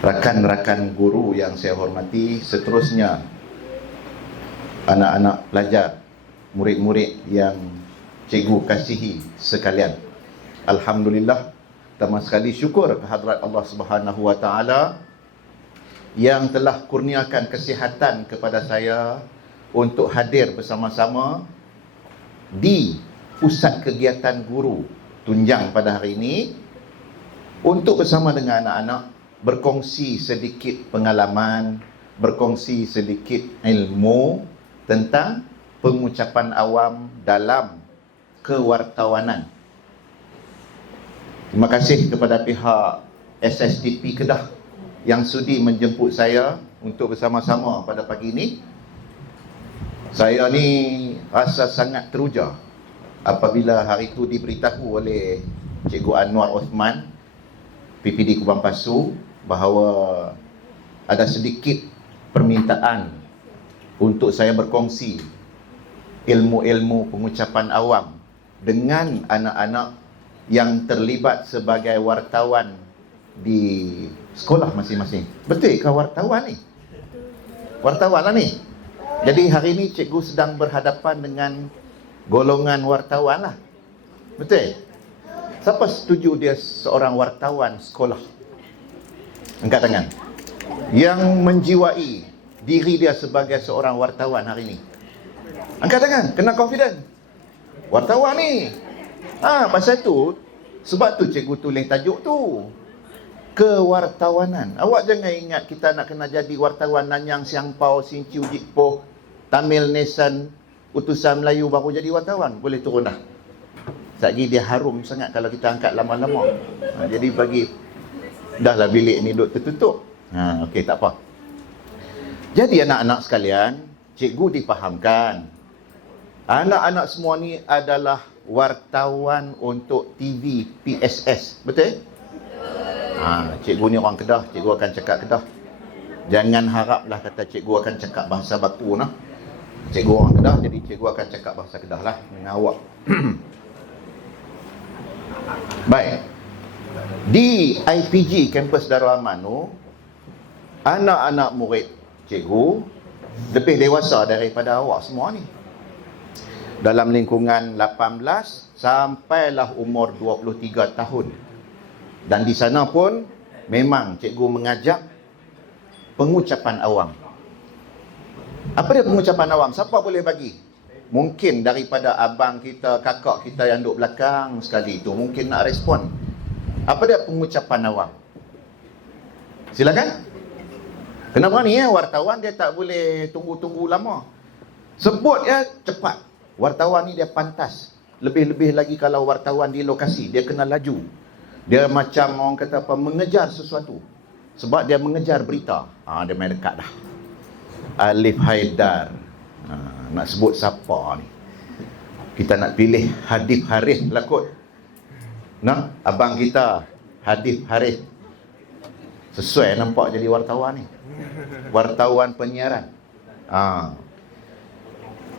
rakan-rakan guru yang saya hormati, seterusnya anak-anak pelajar, murid-murid yang cikgu kasihi sekalian. Alhamdulillah, pertama sekali syukur kehadrat Allah Subhanahu Wa Taala yang telah kurniakan kesihatan kepada saya untuk hadir bersama-sama di pusat kegiatan guru Tunjang pada hari ini untuk bersama dengan anak-anak berkongsi sedikit pengalaman, berkongsi sedikit ilmu tentang pengucapan awam dalam kewartawanan. Terima kasih kepada pihak SSDP Kedah yang sudi menjemput saya untuk bersama-sama pada pagi ini. Saya ni rasa sangat teruja apabila hari itu diberitahu oleh Cikgu Anwar Osman, PPD Kubang Pasu, bahawa ada sedikit permintaan untuk saya berkongsi ilmu-ilmu pengucapan awam dengan anak-anak yang terlibat sebagai wartawan di sekolah masing-masing. Betul ke wartawan ni? Wartawan lah ni. Jadi hari ni cikgu sedang berhadapan dengan golongan wartawan lah. Betul? Siapa setuju dia seorang wartawan sekolah? Angkat tangan. Yang menjiwai diri dia sebagai seorang wartawan hari ini. Angkat tangan. Kena confident. Wartawan ni. Pasal tu, sebab tu cikgu tulis tajuk tu. Kewartawanan. Awak jangan ingat kita nak kena jadi wartawan Nanyang, Siang Pau, Sing Chiu, Jikpo, Tamil Nesan, utusan Melayu baru jadi wartawan. Boleh turun dah. Sekejap dia harum sangat kalau kita angkat lama-lama. Jadi bagi dahlah bilik ni duduk tertutup. Okey, tak apa. Jadi anak-anak sekalian, cikgu difahamkan anak-anak semua ni adalah wartawan untuk TV PSS. Betul? Cikgu ni orang Kedah, cikgu akan cakap Kedah. Jangan haraplah kata cikgu akan cakap bahasa baku nah. Cikgu orang Kedah, jadi cikgu akan cakap bahasa Kedah lah dengan awak. Baik. Di IPG kampus Darul Aman tu, anak-anak murid cikgu lebih dewasa daripada awak semua ni. Dalam lingkungan 18 sampailah umur 23 tahun. Dan di sana pun memang cikgu mengajak pengucapan awam. Apa dia pengucapan awam? Siapa boleh bagi? Mungkin daripada abang kita, kakak kita yang duduk belakang sekali tu mungkin nak respon. Apa dia pengucapan awam? Silakan. Kenapa ni wartawan dia tak boleh tunggu-tunggu lama. Sebut ya cepat. Wartawan ni dia pantas. Lebih-lebih lagi kalau wartawan di lokasi, dia kena laju. Dia macam orang kata apa, mengejar sesuatu. Sebab dia mengejar berita. Dia main dekat dah. Alif Haidar. Nak sebut siapa ni? Kita nak pilih Hadif Harith lah kot. Nah, abang kita Hadif Harith. Sesuai nampak jadi wartawan ni. Wartawan penyiaran.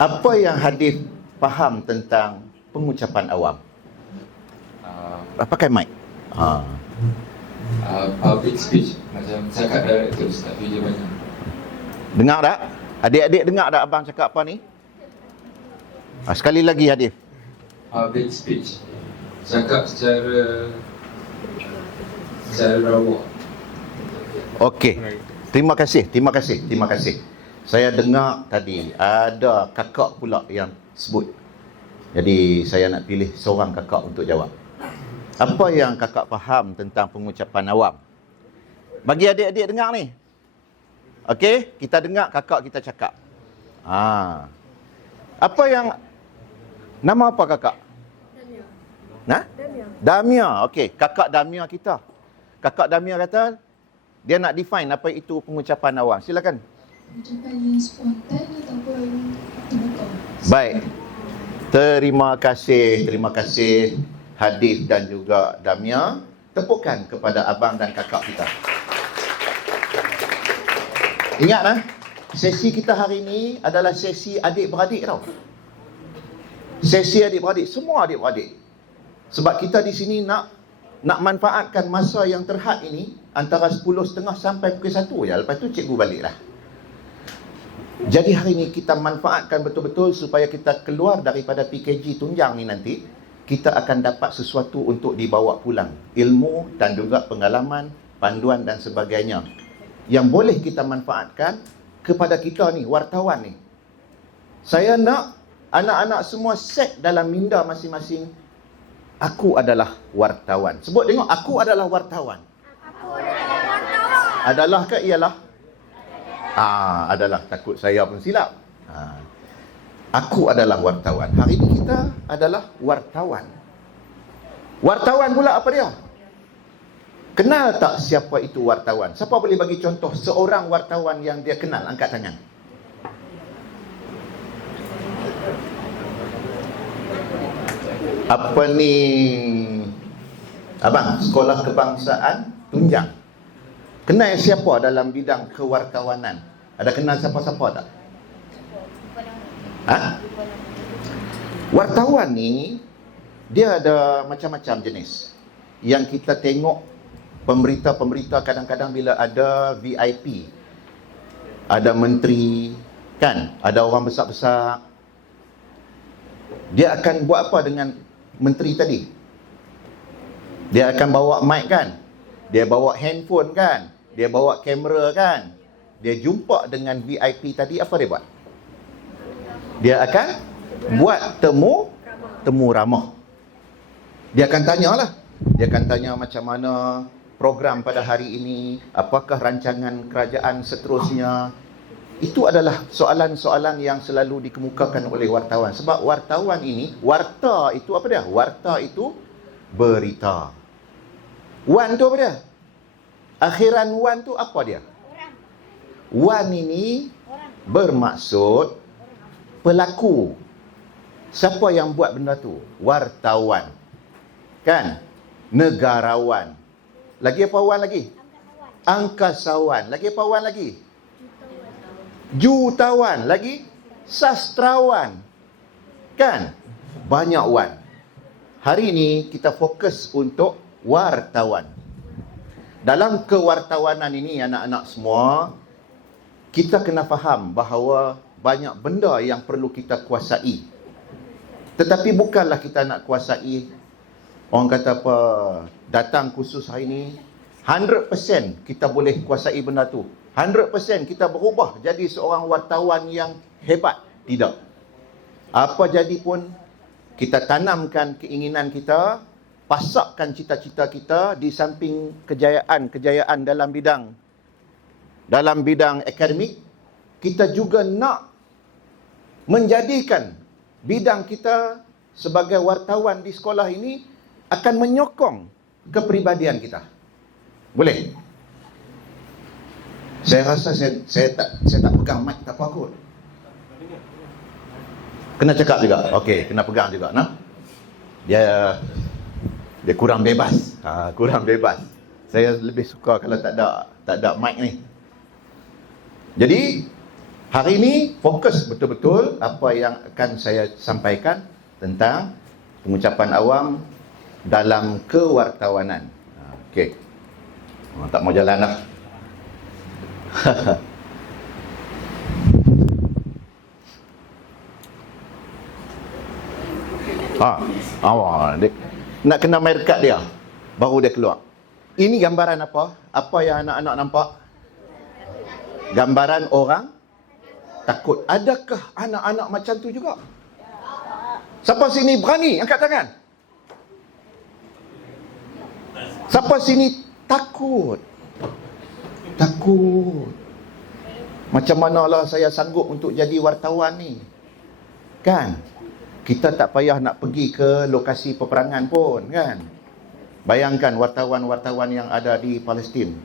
Apa yang Hadif faham tentang pengucapan awam? Pakai mic. Public speech macam cakap director Ustaz tu je banyak. Dengar tak? Adik-adik dengar tak abang cakap apa ni? Sekali lagi Hadif. Public speech. Cakap secara rawak. Okey. Terima kasih. Saya dengar tadi ada kakak pula yang sebut. Jadi saya nak pilih seorang kakak untuk jawab. Apa yang kakak faham tentang pengucapan awam? Bagi adik-adik dengar ni. Okey, kita dengar kakak kita cakap. Apa yang nama apa kakak? Damia. Okey, kakak Damia kita. Kakak Damia kata dia nak define apa itu pengucapan awam. Silakan. Pengucapan yang spontan ataupun terbuka. Baik. Terima kasih Hadif dan juga Damia. Tepukan kepada abang dan kakak kita. Ingat sesi kita hari ini adalah sesi adik-beradik tau. Sesi adik-beradik, semua adik-beradik. Sebab kita di sini nak nak manfaatkan masa yang terhad ini antara 10.30 sampai pukul 1 je. Lepas tu cikgu balik lah. Jadi hari ni kita manfaatkan betul-betul supaya kita keluar daripada PKG tunjang ni nanti, kita akan dapat sesuatu untuk dibawa pulang. Ilmu dan juga pengalaman, panduan dan sebagainya. Yang boleh kita manfaatkan kepada kita ni, wartawan ni. Saya nak anak-anak semua set dalam minda masing-masing. Aku adalah wartawan. Sebut tengok, aku adalah wartawan. Adalah ke ialah? Adalah. Takut saya pun silap. Aku adalah wartawan. Hari ini kita adalah wartawan. Wartawan pula apa dia? Kenal tak siapa itu wartawan? Siapa boleh bagi contoh seorang wartawan yang dia kenal? Angkat tangan. Apa ni? Abang, Sekolah Kebangsaan Tunjang. Kenal siapa dalam bidang kewartawanan? Ada kenal siapa-siapa tak? Wartawan ni, dia ada macam-macam jenis. Yang kita tengok pemberita-pemberita kadang-kadang bila ada VIP, ada menteri, kan? Ada orang besar-besar. Dia akan buat apa dengan menteri tadi? Dia akan bawa mic kan? Dia bawa handphone kan? Dia bawa kamera kan? Dia jumpa dengan VIP tadi, apa dia buat? Dia akan buat temu ramah. Dia akan tanyalah. Dia akan tanya macam mana program pada hari ini, apakah rancangan kerajaan seterusnya. Itu adalah soalan-soalan yang selalu dikemukakan oleh wartawan. Sebab wartawan ini, warta itu apa dia? Warta itu berita. Wan tu apa dia? Akhiran wan tu apa dia? Wan ini bermaksud pelaku. Siapa yang buat benda tu? Wartawan. Kan? Negarawan. Lagi apa wan lagi? Angkasawan. Lagi apa wan lagi? Jutawan. Lagi? Sastrawan. Kan? Banyak wan. Hari ini kita fokus untuk wartawan. Dalam kewartawanan ini, anak-anak semua, kita kena faham bahawa banyak benda yang perlu kita kuasai. Tetapi bukanlah kita nak kuasai, orang kata apa, datang khusus hari ini 100% kita boleh kuasai benda tu. 100% kita berubah jadi seorang wartawan yang hebat. Tidak. Apa jadi pun, kita tanamkan keinginan kita, pasakkan cita-cita kita di samping kejayaan dalam bidang akademik, kita juga nak menjadikan bidang kita sebagai wartawan di sekolah ini akan menyokong kepribadian kita. Boleh? Saya rasa saya tak pegang mic, tak apa kot. Kena cakap juga. Okey, kena pegang juga, nah. Dia kurang bebas. Kurang bebas. Saya lebih suka kalau tak ada mic ni. Jadi hari ini fokus betul-betul apa yang akan saya sampaikan tentang pengucapan awam dalam kewartawanan. Okey. Tak mau jalan dah. Awak nak kena merkat dia baru dia keluar. Ini gambaran apa? Apa yang anak-anak nampak? Gambaran orang takut. Adakah anak-anak macam tu juga? Siapa sini berani? Angkat tangan. Siapa sini takut? Takut. Macam manalah saya sanggup untuk jadi wartawan ni? Kan? Kita tak payah nak pergi ke lokasi peperangan pun, kan? Bayangkan wartawan-wartawan yang ada di Palestin,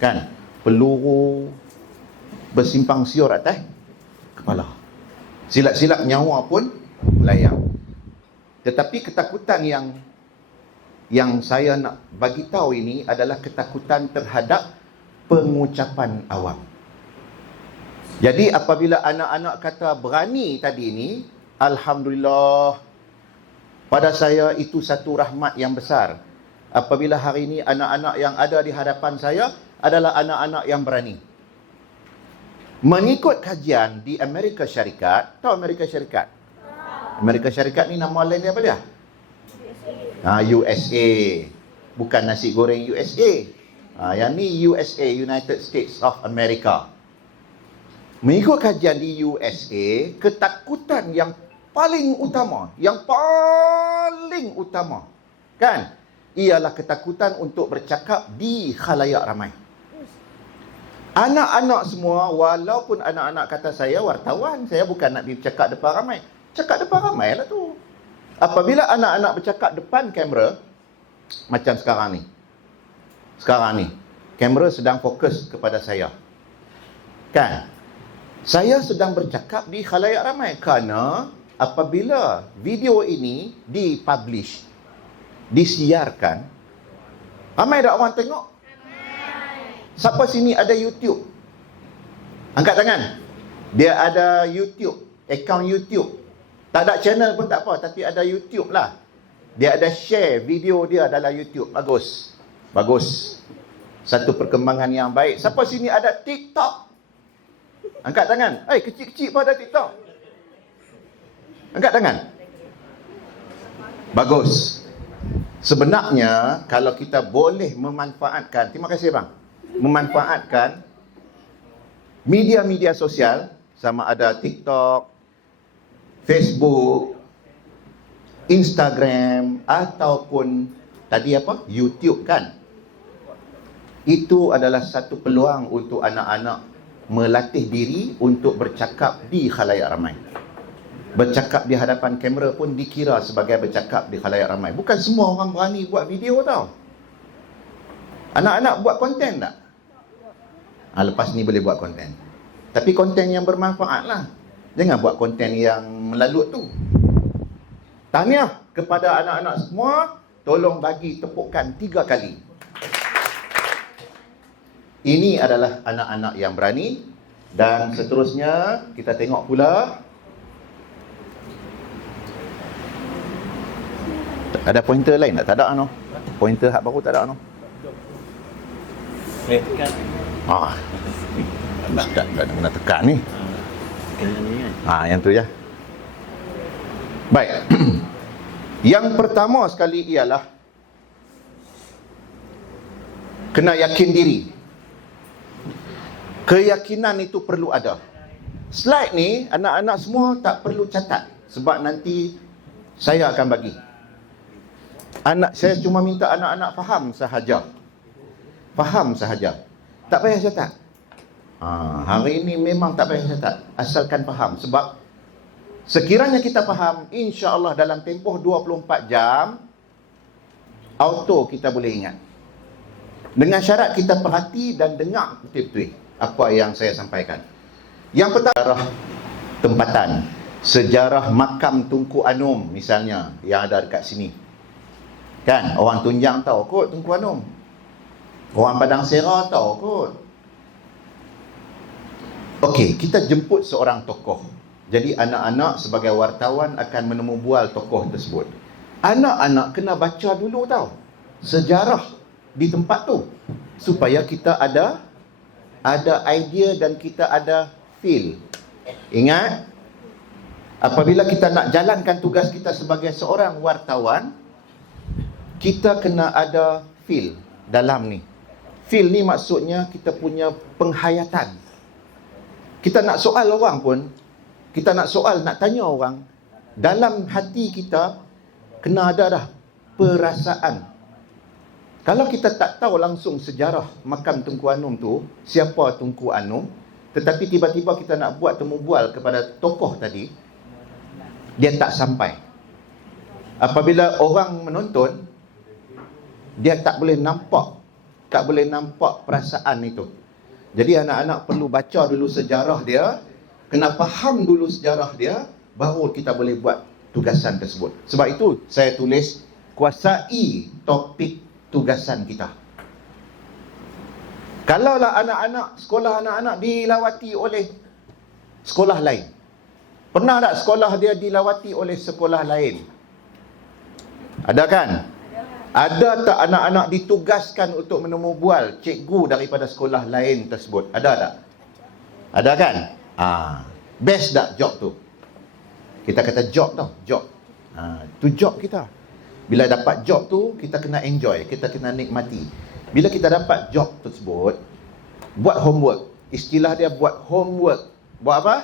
kan? Peluru bersimpang siur atas kepala. Silap-silap nyawa pun melayang. Tetapi ketakutan yang saya nak bagi tahu ini adalah ketakutan terhadap pengucapan awam. Jadi apabila anak-anak kata berani tadi ni, alhamdulillah, pada saya itu satu rahmat yang besar. apabila hari ini anak-anak yang ada di hadapan saya adalah anak-anak yang berani. Mengikut kajian di Amerika Syarikat, tahu Amerika Syarikat? Amerika Syarikat ni nama lain dia apa dia? USA. Bukan nasi goreng USA. Yang ni USA, United States of America. Mengikut kajian di USA, ketakutan yang paling utama, kan, ialah ketakutan untuk bercakap di khalayak ramai. Anak-anak semua, walaupun anak-anak kata saya wartawan, saya bukan nak pergi bercakap depan ramai. Cakap depan ramai lah tu. Apabila anak-anak bercakap depan kamera, macam sekarang ni, kamera sedang fokus kepada saya. Kan? Saya sedang bercakap di khalayak ramai kerana apabila video ini dipublish, disiarkan, ramai tak orang tengok? Siapa sini ada YouTube? Angkat tangan. Dia ada YouTube, akaun YouTube. Tak ada channel pun tak apa, tapi ada YouTube lah. Dia ada share video dia dalam YouTube. Bagus. Satu perkembangan yang baik. Siapa sini ada TikTok? Angkat tangan. Kecil-kecil pun ada TikTok. Angkat tangan. Bagus. Sebenarnya kalau kita boleh memanfaatkan, terima kasih bang, memanfaatkan media-media sosial, sama ada TikTok, Facebook, Instagram, ataupun tadi apa? YouTube kan. Itu adalah satu peluang untuk anak-anak melatih diri untuk bercakap di khalayak ramai. Bercakap di hadapan kamera pun dikira sebagai bercakap di khalayak ramai. Bukan semua orang berani buat video tau. Anak-anak buat konten tak? Lepas ni boleh buat konten. Tapi konten yang bermanfaat lah. Jangan buat konten yang melalut tu. Tahniah kepada anak-anak semua. Tolong bagi tepukan 3 kali. Ini adalah anak-anak yang berani. Dan seterusnya kita tengok pula. Ada pointer lain tak? Tak ada ano. Pointer hak baru tak ada ano. Tekan. Tak kena tekan ni. Yang tu ya. Baik. Yang pertama sekali ialah kena yakin diri. Keyakinan itu perlu ada. Slide ni anak-anak semua tak perlu catat sebab nanti saya akan bagi. Saya cuma minta anak-anak faham sahaja. Tak payah catat. Hari ini memang tak payah catat, asalkan faham. Sebab sekiranya kita faham, insya-Allah dalam tempoh 24 jam auto kita boleh ingat. Dengan syarat kita perhati dan dengar betul-betul apa yang saya sampaikan. Yang pertama, sejarah tempatan, sejarah makam Tunku Anum misalnya yang ada dekat sini. Kan, orang Tunjang tahu kot Tunku Anum. Orang Padang Sera tahu kot. Okey, kita jemput seorang tokoh. Jadi anak-anak sebagai wartawan akan menemu bual tokoh tersebut. Anak-anak kena baca dulu tahu sejarah di tempat tu supaya kita ada idea dan kita ada feel. Ingat, apabila kita nak jalankan tugas kita sebagai seorang wartawan, kita kena ada feel dalam ni. Feel ni maksudnya kita punya penghayatan. Kita nak soal orang pun, kita nak tanya orang, dalam hati kita kena ada dah perasaan. Kalau kita tak tahu langsung sejarah makam Tunku Anum tu, siapa Tunku Anum, tetapi tiba-tiba kita nak buat temu bual kepada tokoh tadi, dia tak sampai. Apabila orang menonton, dia tak boleh nampak perasaan itu. Jadi anak-anak perlu baca dulu sejarah dia, kena faham dulu sejarah dia, baru kita boleh buat tugasan tersebut. Sebab itu saya tulis kuasai topik tugasan kita. Kalaulah sekolah anak-anak dilawati oleh sekolah lain. Pernah tak sekolah dia dilawati oleh sekolah lain? Ada kan? Ada tak anak-anak ditugaskan untuk menemu bual cikgu daripada sekolah lain tersebut? Ada tak? Ada kan? Best tak job tu? Kita kata job tau, job. Tu job kita. Bila dapat job tu, kita kena enjoy, kita kena nikmati. Bila kita dapat job tersebut, buat homework. Istilah dia buat homework. Buat apa?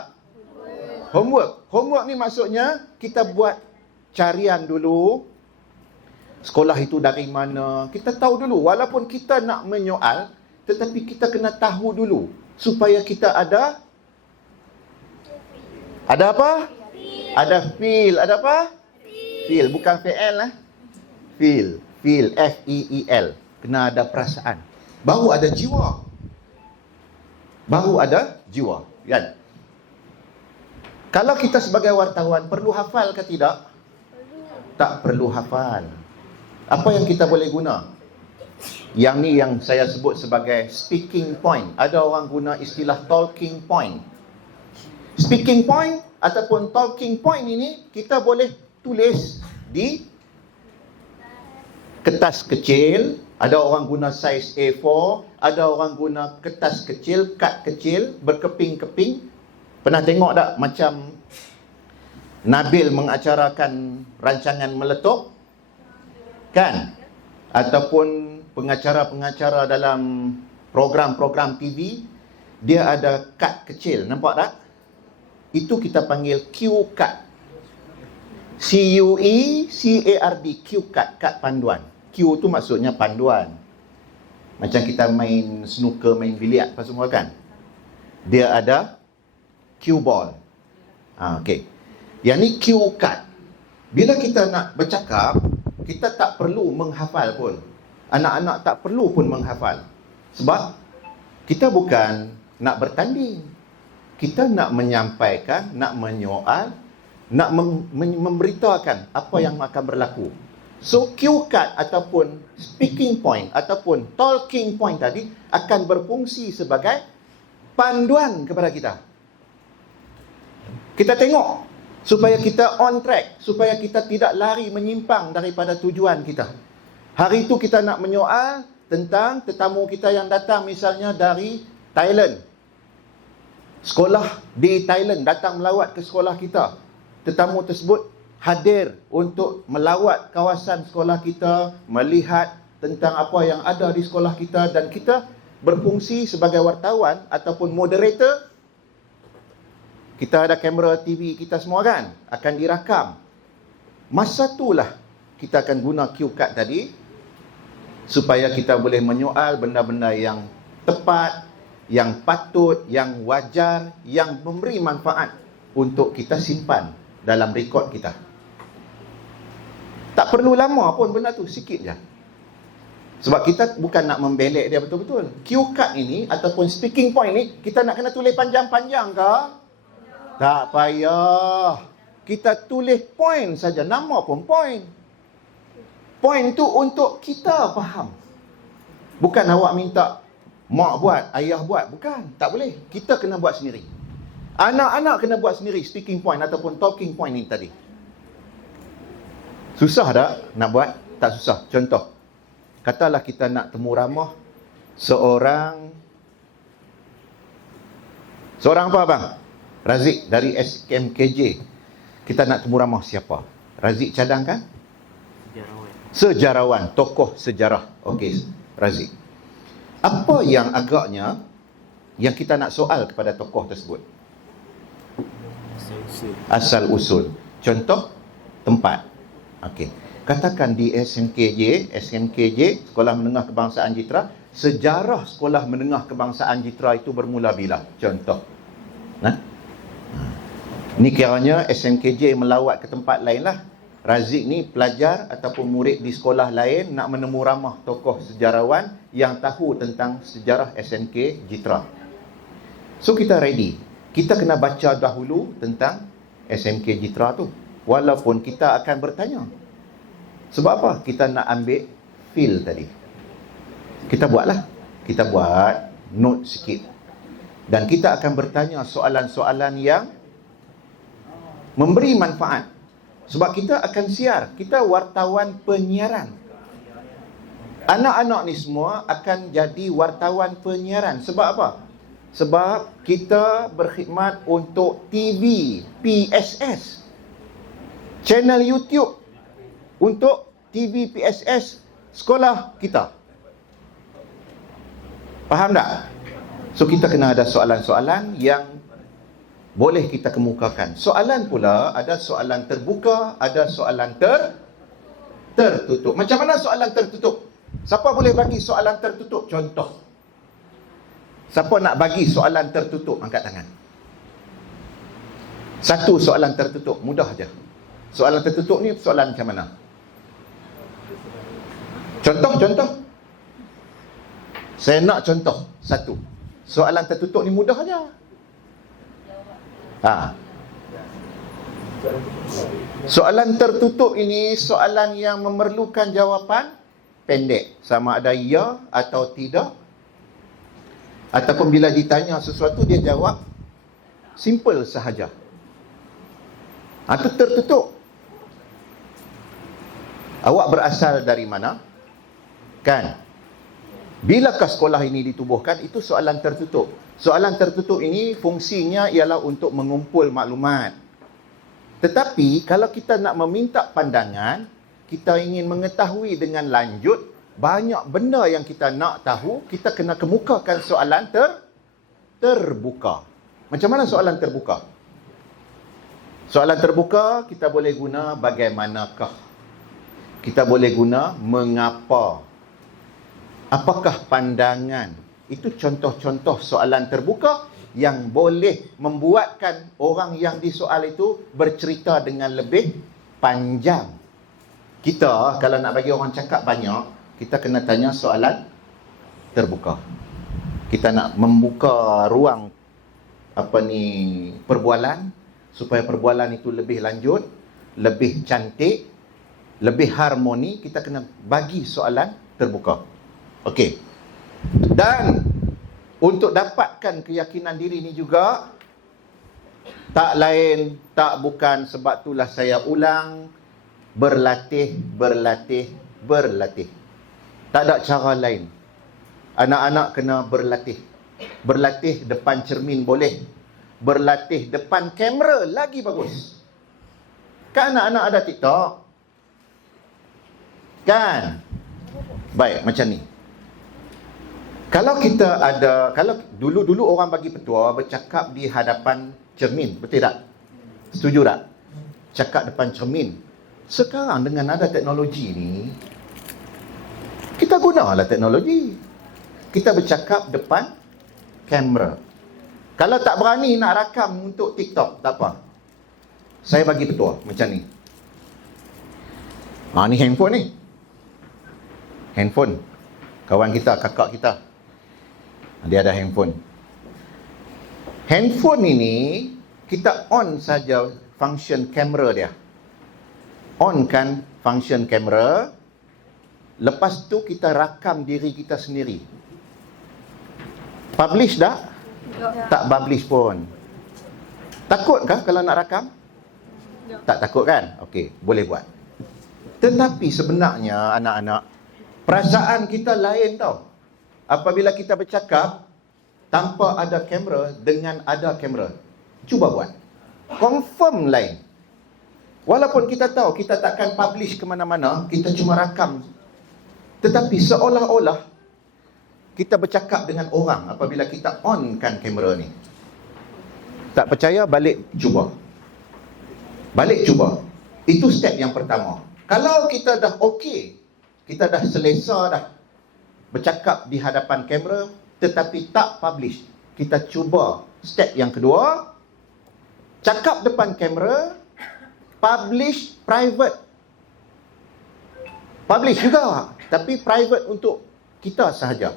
Homework. Homework ni maksudnya kita buat carian dulu. Sekolah itu dari mana? Kita tahu dulu. Walaupun kita nak menyoal, tetapi kita kena tahu dulu. Supaya kita ada apa? Ada feel. Ada apa? Feel. Bukan FL lah. Feel. Feel. F-E-E-L. Kena ada perasaan. Baru ada jiwa. Baru ada jiwa. Kan? Kalau kita sebagai wartawan perlu hafal ke tidak? Tak perlu hafal. Apa yang kita boleh guna? Yang ni yang saya sebut sebagai speaking point. Ada orang guna istilah talking point. Speaking point ataupun talking point ini kita boleh tulis di kertas kecil. Ada orang guna saiz A4, ada orang guna kertas kecil, kad kecil, berkeping-keping. Pernah tengok tak macam Nabil mengacarakan rancangan meletup? Kan? Ataupun pengacara-pengacara dalam program-program TV, dia ada kad kecil. Nampak tak? Itu kita panggil cue card. C-U-E-C-A-R-D, cue card, kad panduan. Cue tu maksudnya panduan. Macam kita main snooker, main biliar apa semua kan? Dia ada cue ball. Okey. Yang ni cue card. Bila kita nak bercakap, kita tak perlu menghafal pun. Anak-anak tak perlu pun menghafal. Sebab kita bukan nak bertanding. Kita nak menyampaikan, nak menyoal, nak memberitakan apa yang akan berlaku. So cue card ataupun speaking point ataupun talking point tadi akan berfungsi sebagai panduan kepada kita. Kita tengok supaya kita on track, supaya kita tidak lari menyimpang daripada tujuan kita. Hari itu kita nak menyoal tentang tetamu kita yang datang misalnya dari Thailand. Sekolah di Thailand datang melawat ke sekolah kita. Tetamu tersebut hadir untuk melawat kawasan sekolah kita, melihat tentang apa yang ada di sekolah kita, dan kita berfungsi sebagai wartawan ataupun moderator. Kita ada kamera TV kita semua kan, akan dirakam. Masa itulah kita akan guna cue card tadi supaya kita boleh menyoal benda-benda yang tepat, yang patut, yang wajar, yang memberi manfaat untuk kita simpan dalam rekod kita. Tak perlu lama pun benda tu, sikit je. Sebab kita bukan nak membelek dia betul-betul. Cue card ini ataupun speaking point ni, kita nak kena tulis panjang-panjang ke? Tak payah. Kita tulis point saja, nama pun point. Point tu untuk kita faham. Bukan awak minta mak buat, ayah buat. Bukan, tak boleh. Kita kena buat sendiri. Anak-anak kena buat sendiri speaking point ataupun talking point ni tadi. Susah tak nak buat? Tak susah. Contoh, katalah kita nak temu ramah seorang apa abang? Razik dari SMKJ. Kita nak temu ramah siapa? Razik cadangkan? Sejarawan. Tokoh sejarah. Okey, Razik. Apa yang agaknya yang kita nak soal kepada tokoh tersebut? Asal usul. Contoh, tempat. Okey. Katakan di SMKJ, Sekolah Menengah Kebangsaan Jitra, sejarah Sekolah Menengah Kebangsaan Jitra itu bermula bila? Contoh. Ni kiranya SMKJ melawat ke tempat lain lah. Razik ni pelajar ataupun murid di sekolah lain nak menemu ramah tokoh sejarawan yang tahu tentang sejarah SMK Jitra. So kita ready. Kita kena baca dahulu tentang SMK Jitra tu. Walaupun kita akan bertanya. Sebab apa? Kita nak ambil feel tadi. Kita buatlah. Kita buat note sikit. Dan kita akan bertanya soalan-soalan yang memberi manfaat. Sebab kita akan siar. Kita wartawan penyiaran. Anak-anak ni semua akan jadi wartawan penyiaran. Sebab apa? Sebab kita berkhidmat untuk TV PSS, channel YouTube untuk TV PSS sekolah kita. Faham tak? So kita kena ada soalan-soalan yang boleh kita kemukakan. Soalan pula ada soalan terbuka, ada soalan tertutup. Macam mana soalan tertutup? Siapa boleh bagi soalan tertutup? Contoh. Siapa nak bagi soalan tertutup? Angkat tangan. Satu soalan tertutup, mudah je. Soalan tertutup ni soalan macam mana? Contoh. Saya nak contoh satu. Soalan tertutup ni mudah aja. Soalan tertutup ini soalan yang memerlukan jawapan pendek, sama ada ya atau tidak. Ataupun bila ditanya sesuatu dia jawab simple sahaja. Itu tertutup. Awak berasal dari mana? Kan? Bilakah sekolah ini ditubuhkan? Itu soalan tertutup. Soalan tertutup ini fungsinya ialah untuk mengumpul maklumat. Tetapi kalau kita nak meminta pandangan, kita ingin mengetahui dengan lanjut, banyak benda yang kita nak tahu, kita kena kemukakan soalan terbuka. Macam mana soalan terbuka? Soalan terbuka kita boleh guna bagaimanakah. Kita boleh guna mengapa. Apakah pandangan? Itu contoh-contoh soalan terbuka yang boleh membuatkan orang yang disoal itu bercerita dengan lebih panjang. Kita kalau nak bagi orang cakap banyak, kita kena tanya soalan terbuka. Kita nak membuka ruang perbualan supaya perbualan itu lebih lanjut, lebih cantik, lebih harmoni, kita kena bagi soalan terbuka. Okey. Dan untuk dapatkan keyakinan diri ni juga, tak lain, tak bukan, sebab itulah saya ulang, berlatih. Tak ada cara lain. Anak-anak kena berlatih. Berlatih depan cermin boleh. Berlatih depan kamera lagi bagus. Kan anak-anak ada TikTok? Kan? Baik, macam ni. Kalau dulu orang bagi petua bercakap di hadapan cermin, betul tak? Setuju tak? Cakap depan cermin. Sekarang dengan ada teknologi ni, kita gunalah teknologi. Kita bercakap depan kamera. Kalau tak berani nak rakam untuk TikTok, tak apa. Saya bagi petua macam ni. Ni handphone ni. Handphone. Kawan kita, kakak kita. Dia ada handphone. Handphone ini kita on saja function kamera dia. On kan function kamera. Lepas tu kita rakam diri kita sendiri. Publish tak? Tak publish pun. Takutkah kalau nak rakam? Tak takut kan? Okey, boleh buat. Tetapi sebenarnya anak-anak, perasaan kita lain tau. Apabila kita bercakap tanpa ada kamera dengan ada kamera. Cuba buat. Confirm lain. Walaupun kita tahu kita takkan publish ke mana-mana, kita cuma rakam. Tetapi seolah-olah kita bercakap dengan orang apabila kita onkan kamera ni. Tak percaya, balik cuba. Balik cuba. Itu step yang pertama. Kalau kita dah okey, kita dah selesa dah bercakap di hadapan kamera tetapi tak publish, kita cuba step yang kedua. Cakap depan kamera, publish private. Publish juga, tapi private untuk kita sahaja.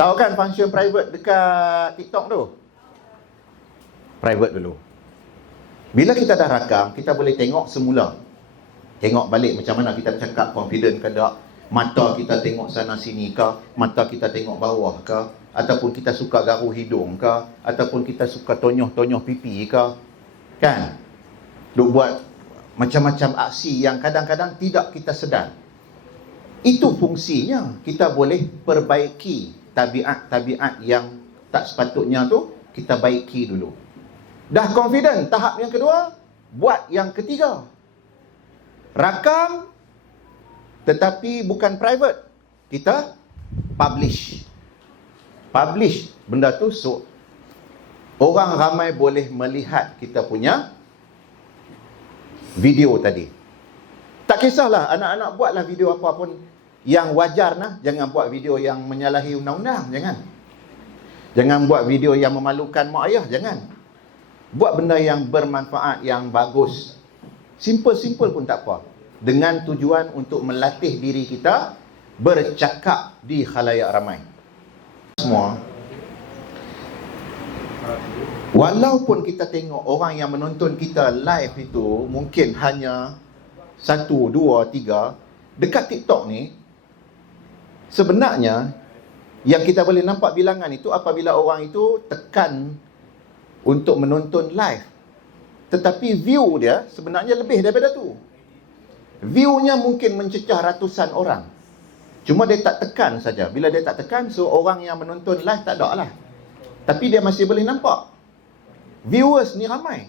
Tahu kan function private dekat TikTok tu? Private dulu. Bila kita dah rakam, kita boleh tengok semula. Tengok balik macam mana kita cakap, confident ke tak. Mata kita tengok sana sini ke, mata kita tengok bawah ke, ataupun kita suka garu hidung ke, ataupun kita suka tonyoh-tonyoh pipi ke. Kan? Duk buat macam-macam aksi yang kadang-kadang tidak kita sedar. Itu fungsinya. Kita boleh perbaiki tabiat-tabiat yang tak sepatutnya tu, kita baiki dulu. Dah confident, tahap yang kedua, buat yang ketiga. Rakam, tetapi bukan private. Kita publish. Publish benda tu, so orang ramai boleh melihat kita punya video tadi. Tak kisahlah anak-anak buatlah video apa pun yang wajar nah. Jangan buat video yang menyalahi undang-undang, jangan. Jangan buat video yang memalukan mak ayah, jangan. Buat benda yang bermanfaat, yang bagus. Simple-simple pun tak apa. Dengan tujuan untuk melatih diri kita bercakap di khalayak ramai. Semua, walaupun kita tengok orang yang menonton kita live itu mungkin hanya 1, 2, 3, dekat TikTok ni, sebenarnya yang kita boleh nampak bilangan itu apabila orang itu tekan untuk menonton live. Tetapi view dia sebenarnya lebih daripada tu. View-nya mungkin mencecah ratusan orang. Cuma dia tak tekan saja. Bila dia tak tekan, so orang yang menonton live tak ada lah. Tapi dia masih boleh nampak. Viewers ni ramai.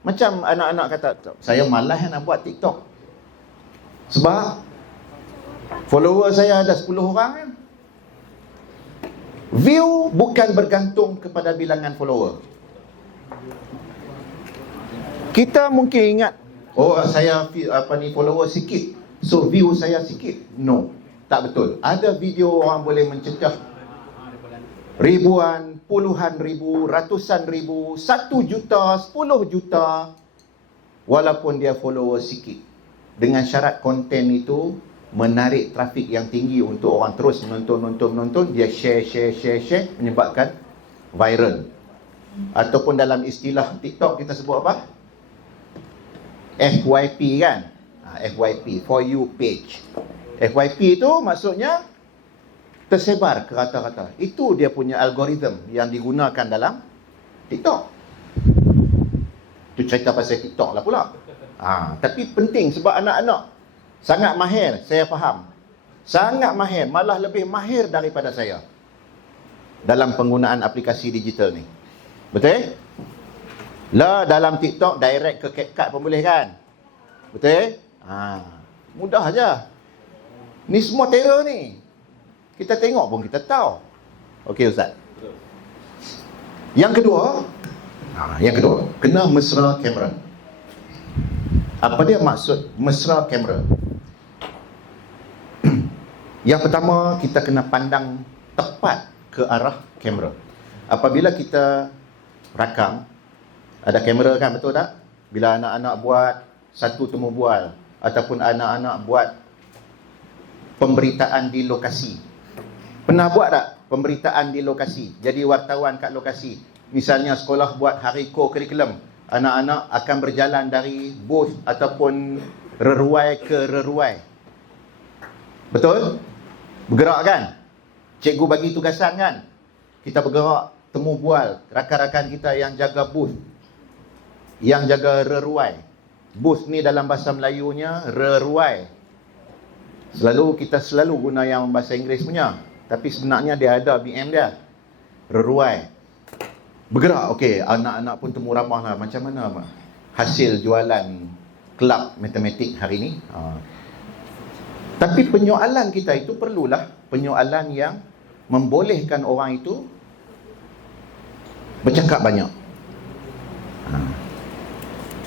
Macam anak-anak kata, saya malas nak buat TikTok. Sebab follower saya ada 10 orang kan. View bukan bergantung kepada bilangan follower. Kita mungkin ingat, oh saya follower sikit, so view saya sikit. No, tak betul. Ada video orang boleh mencecah ribuan, puluhan ribu, ratusan ribu, 1 juta, 10 juta, walaupun dia follower sikit. Dengan syarat konten itu menarik trafik yang tinggi untuk orang terus menonton, dia share, menyebabkan viral. Ataupun dalam istilah TikTok kita sebut apa? FYP kan? FYP, For You Page. FYP itu maksudnya tersebar ke rata-rata. Itu dia punya algoritma yang digunakan dalam TikTok. Itu cerita pasal TikTok lah pula. Tapi penting sebab anak-anak sangat mahir, saya faham. Sangat mahir, malah lebih mahir daripada saya dalam penggunaan aplikasi digital ni. Betul? Lah dalam TikTok direct ke CapCut pun boleh kan? Betul? Mudah aja. Ni semua terror ni. Kita tengok pun kita tahu. Okey Ustaz. Yang kedua, kena mesra kamera. Apa dia maksud mesra kamera? Yang pertama, kita kena pandang tepat ke arah kamera. Apabila kita rakam, ada kamera kan, betul tak? Bila anak-anak buat satu temu bual ataupun anak-anak buat pemberitaan di lokasi. Pernah buat tak pemberitaan di lokasi? Jadi wartawan kat lokasi. Misalnya sekolah buat hari co-curriculum. Anak-anak akan berjalan dari booth ataupun reruai ke reruai. Betul? Bergerak kan? Cikgu bagi tugasan kan? Kita bergerak temu bual. Rakan-rakan kita yang jaga booth, yang jaga reruai. Booth ni dalam bahasa Melayunya reruai. Kita selalu guna yang bahasa Inggeris punya, tapi sebenarnya dia ada BM dia. Reruai. Bergerak, okey. Anak-anak pun temu ramah lah. Macam mana hasil jualan kelab matematik hari ni? Tapi penyoalan kita itu perlulah penyoalan yang membolehkan orang itu bercakap banyak.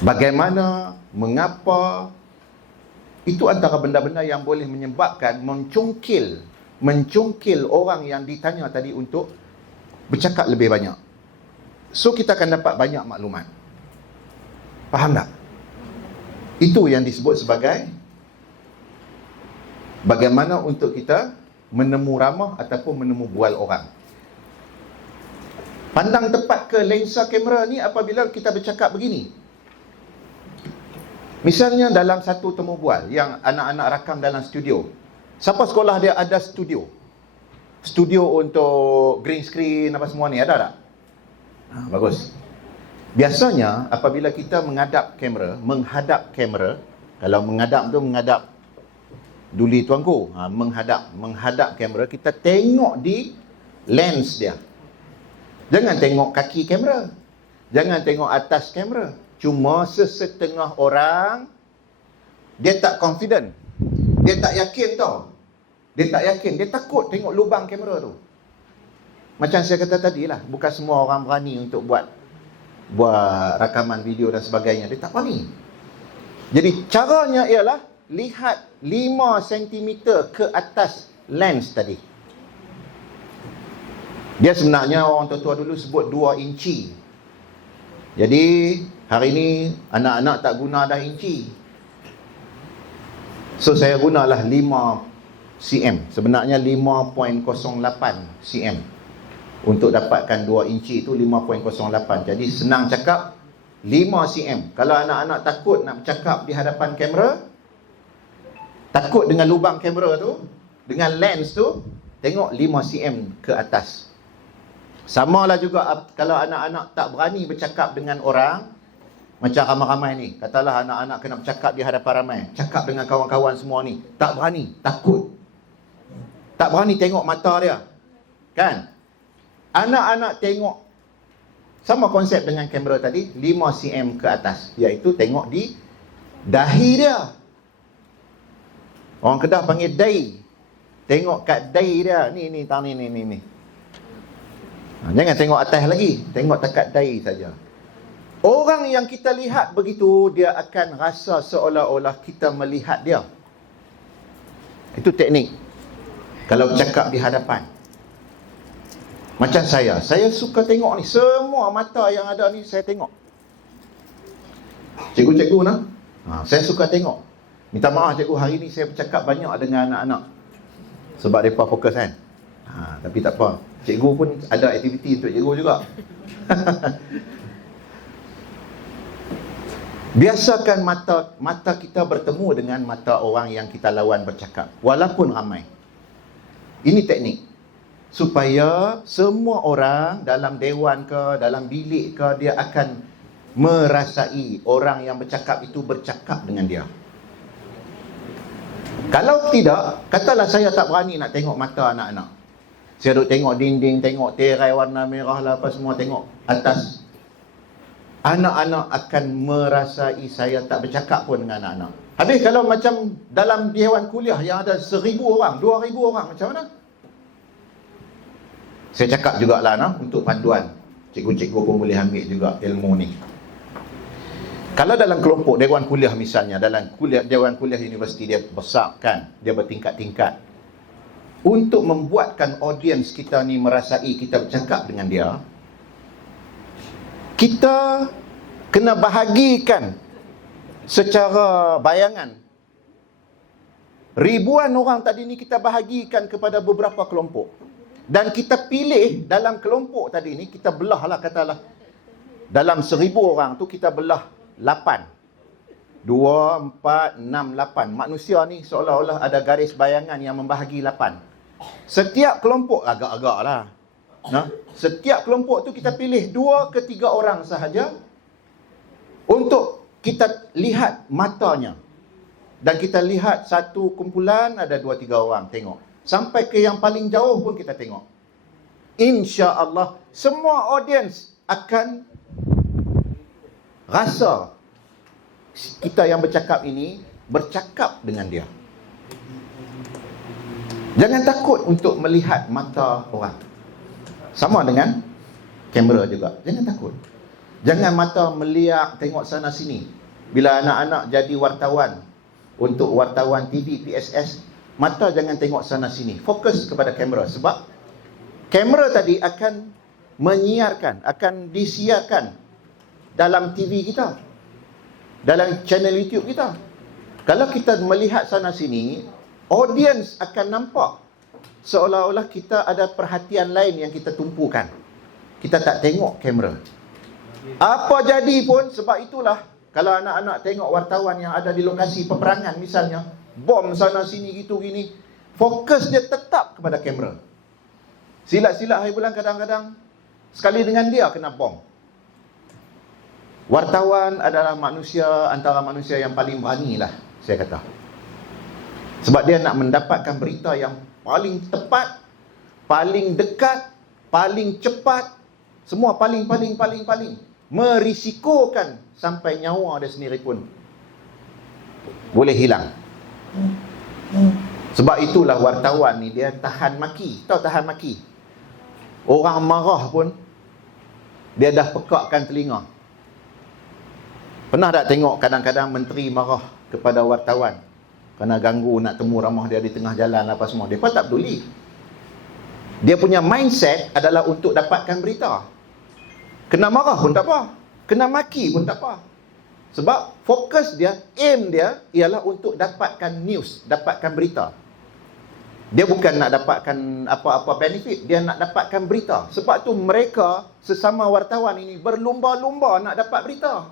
Bagaimana, mengapa, itu antara benda-benda yang boleh menyebabkan mencungkil orang yang ditanya tadi untuk bercakap lebih banyak. So kita akan dapat banyak maklumat. Faham tak? Itu yang disebut sebagai bagaimana untuk kita menemu ramah ataupun menemu bual orang. Pandang tepat ke lensa kamera ni apabila kita bercakap begini. Misalnya dalam satu temu bual yang anak-anak rakam dalam studio. Siapa sekolah dia ada studio? Studio untuk green screen apa semua ni ada tak? Bagus. Biasanya apabila kita menghadap kamera, kalau menghadap tu menghadap Duli tuanku, menghadap kamera, kita tengok di lens dia. Jangan tengok kaki kamera, jangan tengok atas kamera. Cuma sesetengah orang dia tak confident, dia tak yakin tau. Dia tak yakin, dia takut tengok lubang kamera tu. Macam saya kata tadi lah, bukan semua orang berani untuk buat rakaman video dan sebagainya. Dia tak berani. Jadi caranya ialah lihat 5 cm ke atas lens tadi. Dia sebenarnya orang tua-tua dulu sebut 2 inci. Jadi hari ni anak-anak tak guna dah inci. So saya gunalah 5 cm. Sebenarnya 5.08 cm. Untuk dapatkan 2 inci itu 5.08. Jadi senang cakap 5 cm. Kalau anak-anak takut nak bercakap di hadapan kamera, takut dengan lubang kamera tu, dengan lens tu, tengok 5 cm ke atas. Samalah juga kalau anak-anak tak berani bercakap dengan orang, macam ramai-ramai ni, katalah anak-anak kena bercakap di hadapan ramai, cakap dengan kawan-kawan semua ni, tak berani, takut, tak berani tengok mata dia, kan? Anak-anak tengok, sama konsep dengan kamera tadi, 5 cm ke atas, iaitu tengok di dahi dia. Orang Kedah panggil dahi. Tengok kat dahi dia. Ni. Jangan tengok atas lagi, tengok dekat dahi saja. Orang yang kita lihat begitu, dia akan rasa seolah-olah kita melihat dia. Itu teknik kalau cakap di hadapan. Macam saya suka tengok ni, semua mata yang ada ni saya tengok. Cikgu-cikgu nak, saya suka tengok. Minta maaf cikgu, hari ni saya bercakap banyak dengan anak-anak sebab mereka fokus kan. Tapi tak apa, cikgu pun ada aktiviti untuk cikgu juga. Biasakan mata kita bertemu dengan mata orang yang kita lawan bercakap, walaupun ramai. Ini teknik supaya semua orang dalam dewan ke, dalam bilik ke, dia akan merasai orang yang bercakap itu bercakap dengan dia. Kalau tidak, katalah saya tak berani nak tengok mata anak-anak. Saya duduk tengok dinding, tengok tirai warna merah lah, apa semua, tengok atas. Anak-anak akan merasai saya tak bercakap pun dengan anak-anak. Habis kalau macam dalam dewan kuliah yang ada 1,000 orang, 2,000 orang, macam mana? Saya cakap jugalah untuk panduan. Cikgu-cikgu pun boleh ambil juga ilmu ni. Kalau dalam kelompok dewan kuliah misalnya, dewan kuliah universiti dia besar kan, dia bertingkat-tingkat. Untuk membuatkan audiens kita ni merasai kita bercakap dengan dia, kita kena bahagikan secara bayangan. Ribuan orang tadi ni kita bahagikan kepada beberapa kelompok. Dan kita pilih dalam kelompok tadi ni, kita belah lah, katalah dalam 1,000 orang tu kita belah 8. 2, 4, 6, 8. Manusia ni seolah-olah ada garis bayangan yang membahagi 8. Setiap kelompok, agak-agak lah, setiap kelompok tu kita pilih 2 ke 3 orang sahaja untuk kita lihat matanya. Dan kita lihat satu kumpulan ada 2-3 orang tengok. Sampai ke yang paling jauh pun kita tengok. Insya-Allah semua audiens akan rasa kita yang bercakap ini bercakap dengan dia. Jangan takut untuk melihat mata orang. Sama dengan kamera juga. Jangan takut. Jangan mata meliak tengok sana sini. Bila anak-anak jadi wartawan, untuk wartawan TV, PSS, mata jangan tengok sana sini. Fokus kepada kamera. Sebab kamera tadi akan menyiarkan, akan disiarkan dalam TV kita, dalam channel YouTube kita. Kalau kita melihat sana sini, audiens akan nampak seolah-olah kita ada perhatian lain yang kita tumpukan. Kita tak tengok kamera. Apa jadi pun, sebab itulah kalau anak-anak tengok wartawan yang ada di lokasi peperangan misalnya, bom sana sini gitu gini, fokus dia tetap kepada kamera. Silat-silat hari bulan kadang-kadang sekali dengan dia kena bom. Wartawan adalah manusia, antara manusia yang paling berani lah, saya kata. Sebab dia nak mendapatkan berita yang paling tepat, paling dekat, paling cepat, semua paling. Merisikokan sampai nyawa dia sendiri pun boleh hilang. Sebab itulah wartawan ni dia tahan maki. Tahu tahan maki? Orang marah pun dia dah pekakkan telinga. Pernah tak tengok kadang-kadang menteri marah kepada wartawan kerana ganggu nak temu ramah dia di tengah jalan apa semua? Dia pun tak peduli. Dia punya mindset adalah untuk dapatkan berita. Kena marah pun tak apa, kena maki pun tak apa. Sebab fokus dia, aim dia ialah untuk dapatkan news, dapatkan berita. Dia bukan nak dapatkan apa-apa benefit, dia nak dapatkan berita. Sebab tu mereka sesama wartawan ini berlumba-lumba nak dapat berita.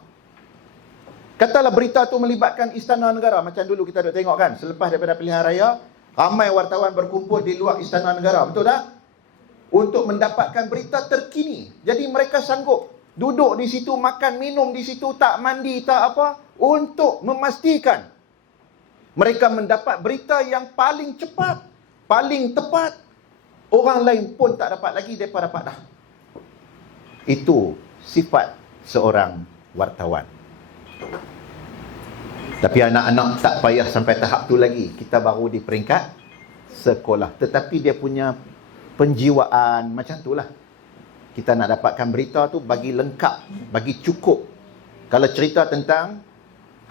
Katalah berita tu melibatkan Istana Negara, macam dulu kita ada tengok kan, selepas daripada pilihan raya, ramai wartawan berkumpul di luar Istana Negara, betul tak? Untuk mendapatkan berita terkini. Jadi mereka sanggup duduk di situ, makan minum di situ, tak mandi, tak apa, untuk memastikan mereka mendapat berita yang paling cepat, paling tepat. Orang lain pun tak dapat lagi, mereka dapat dah. Itu sifat seorang wartawan. Tapi anak-anak tak payah sampai tahap tu lagi. Kita baru di peringkat sekolah. Tetapi dia punya penjiwaan macam tu lah. Kita nak dapatkan berita tu bagi lengkap, bagi cukup. Kalau cerita tentang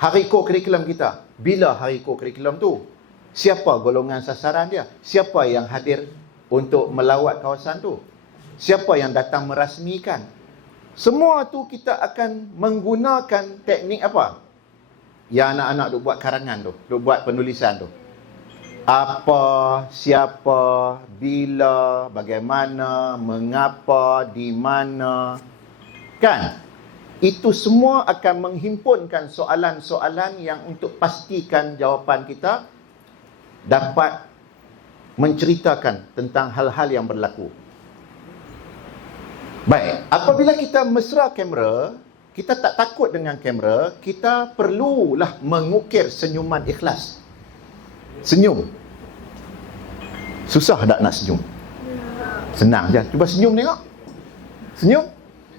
hari co-curriculum kita, bila hari co-curriculum tu? Siapa golongan sasaran dia? Siapa yang hadir untuk melawat kawasan tu? Siapa yang datang merasmikan? Semua tu kita akan menggunakan teknik apa? Yang anak-anak duk buat karangan tu, duk buat penulisan tu. Apa, siapa, bila, bagaimana, mengapa, di mana. Kan? Itu semua akan menghimpunkan soalan-soalan yang untuk pastikan jawapan kita dapat menceritakan tentang hal-hal yang berlaku. Baik, apabila kita mesra kamera, kita tak takut dengan kamera, kita perlulah mengukir senyuman ikhlas. Senyum. Susah tak nak senyum? Senang je. Cuba senyum tengok. Senyum.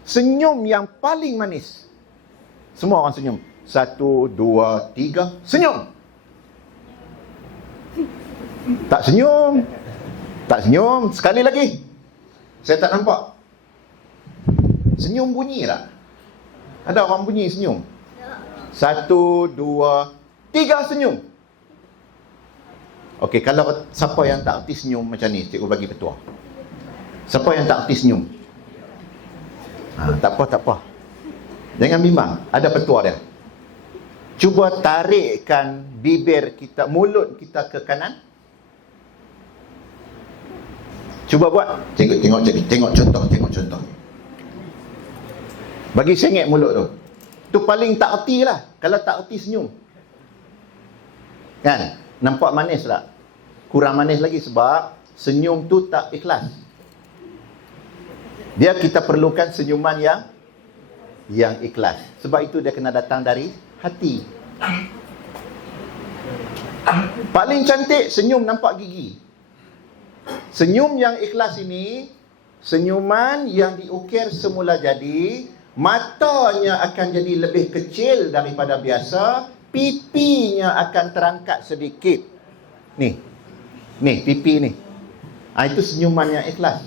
Senyum yang paling manis. Semua orang senyum. 1, 2, 3. Senyum. Tak senyum. Tak senyum. Sekali lagi. Saya tak nampak. Senyum bunyi tak? Ada orang bunyi senyum? 1, 2, 3 senyum. Okey, kalau siapa yang tak erti senyum macam ni, cikgu bagi petua. Siapa yang tak erti senyum? Tak apa. Jangan bimbang, ada petua dia. Cuba tarikkan bibir kita, mulut kita ke kanan. Cuba buat. Tengok contoh. Bagi sengit mulut tu. Tu paling tak erti lah. Kalau tak erti senyum. Kan? Nampak manis tak? Kurang manis lagi sebab senyum tu tak ikhlas. Dia kita perlukan senyuman yang ikhlas. Sebab itu dia kena datang dari hati. Paling cantik senyum nampak gigi. Senyum yang ikhlas ini, senyuman yang diukir semula jadi, matanya akan jadi lebih kecil daripada biasa, pipinya akan terangkat sedikit. Ni pipi ni. Itu senyuman yang ikhlas.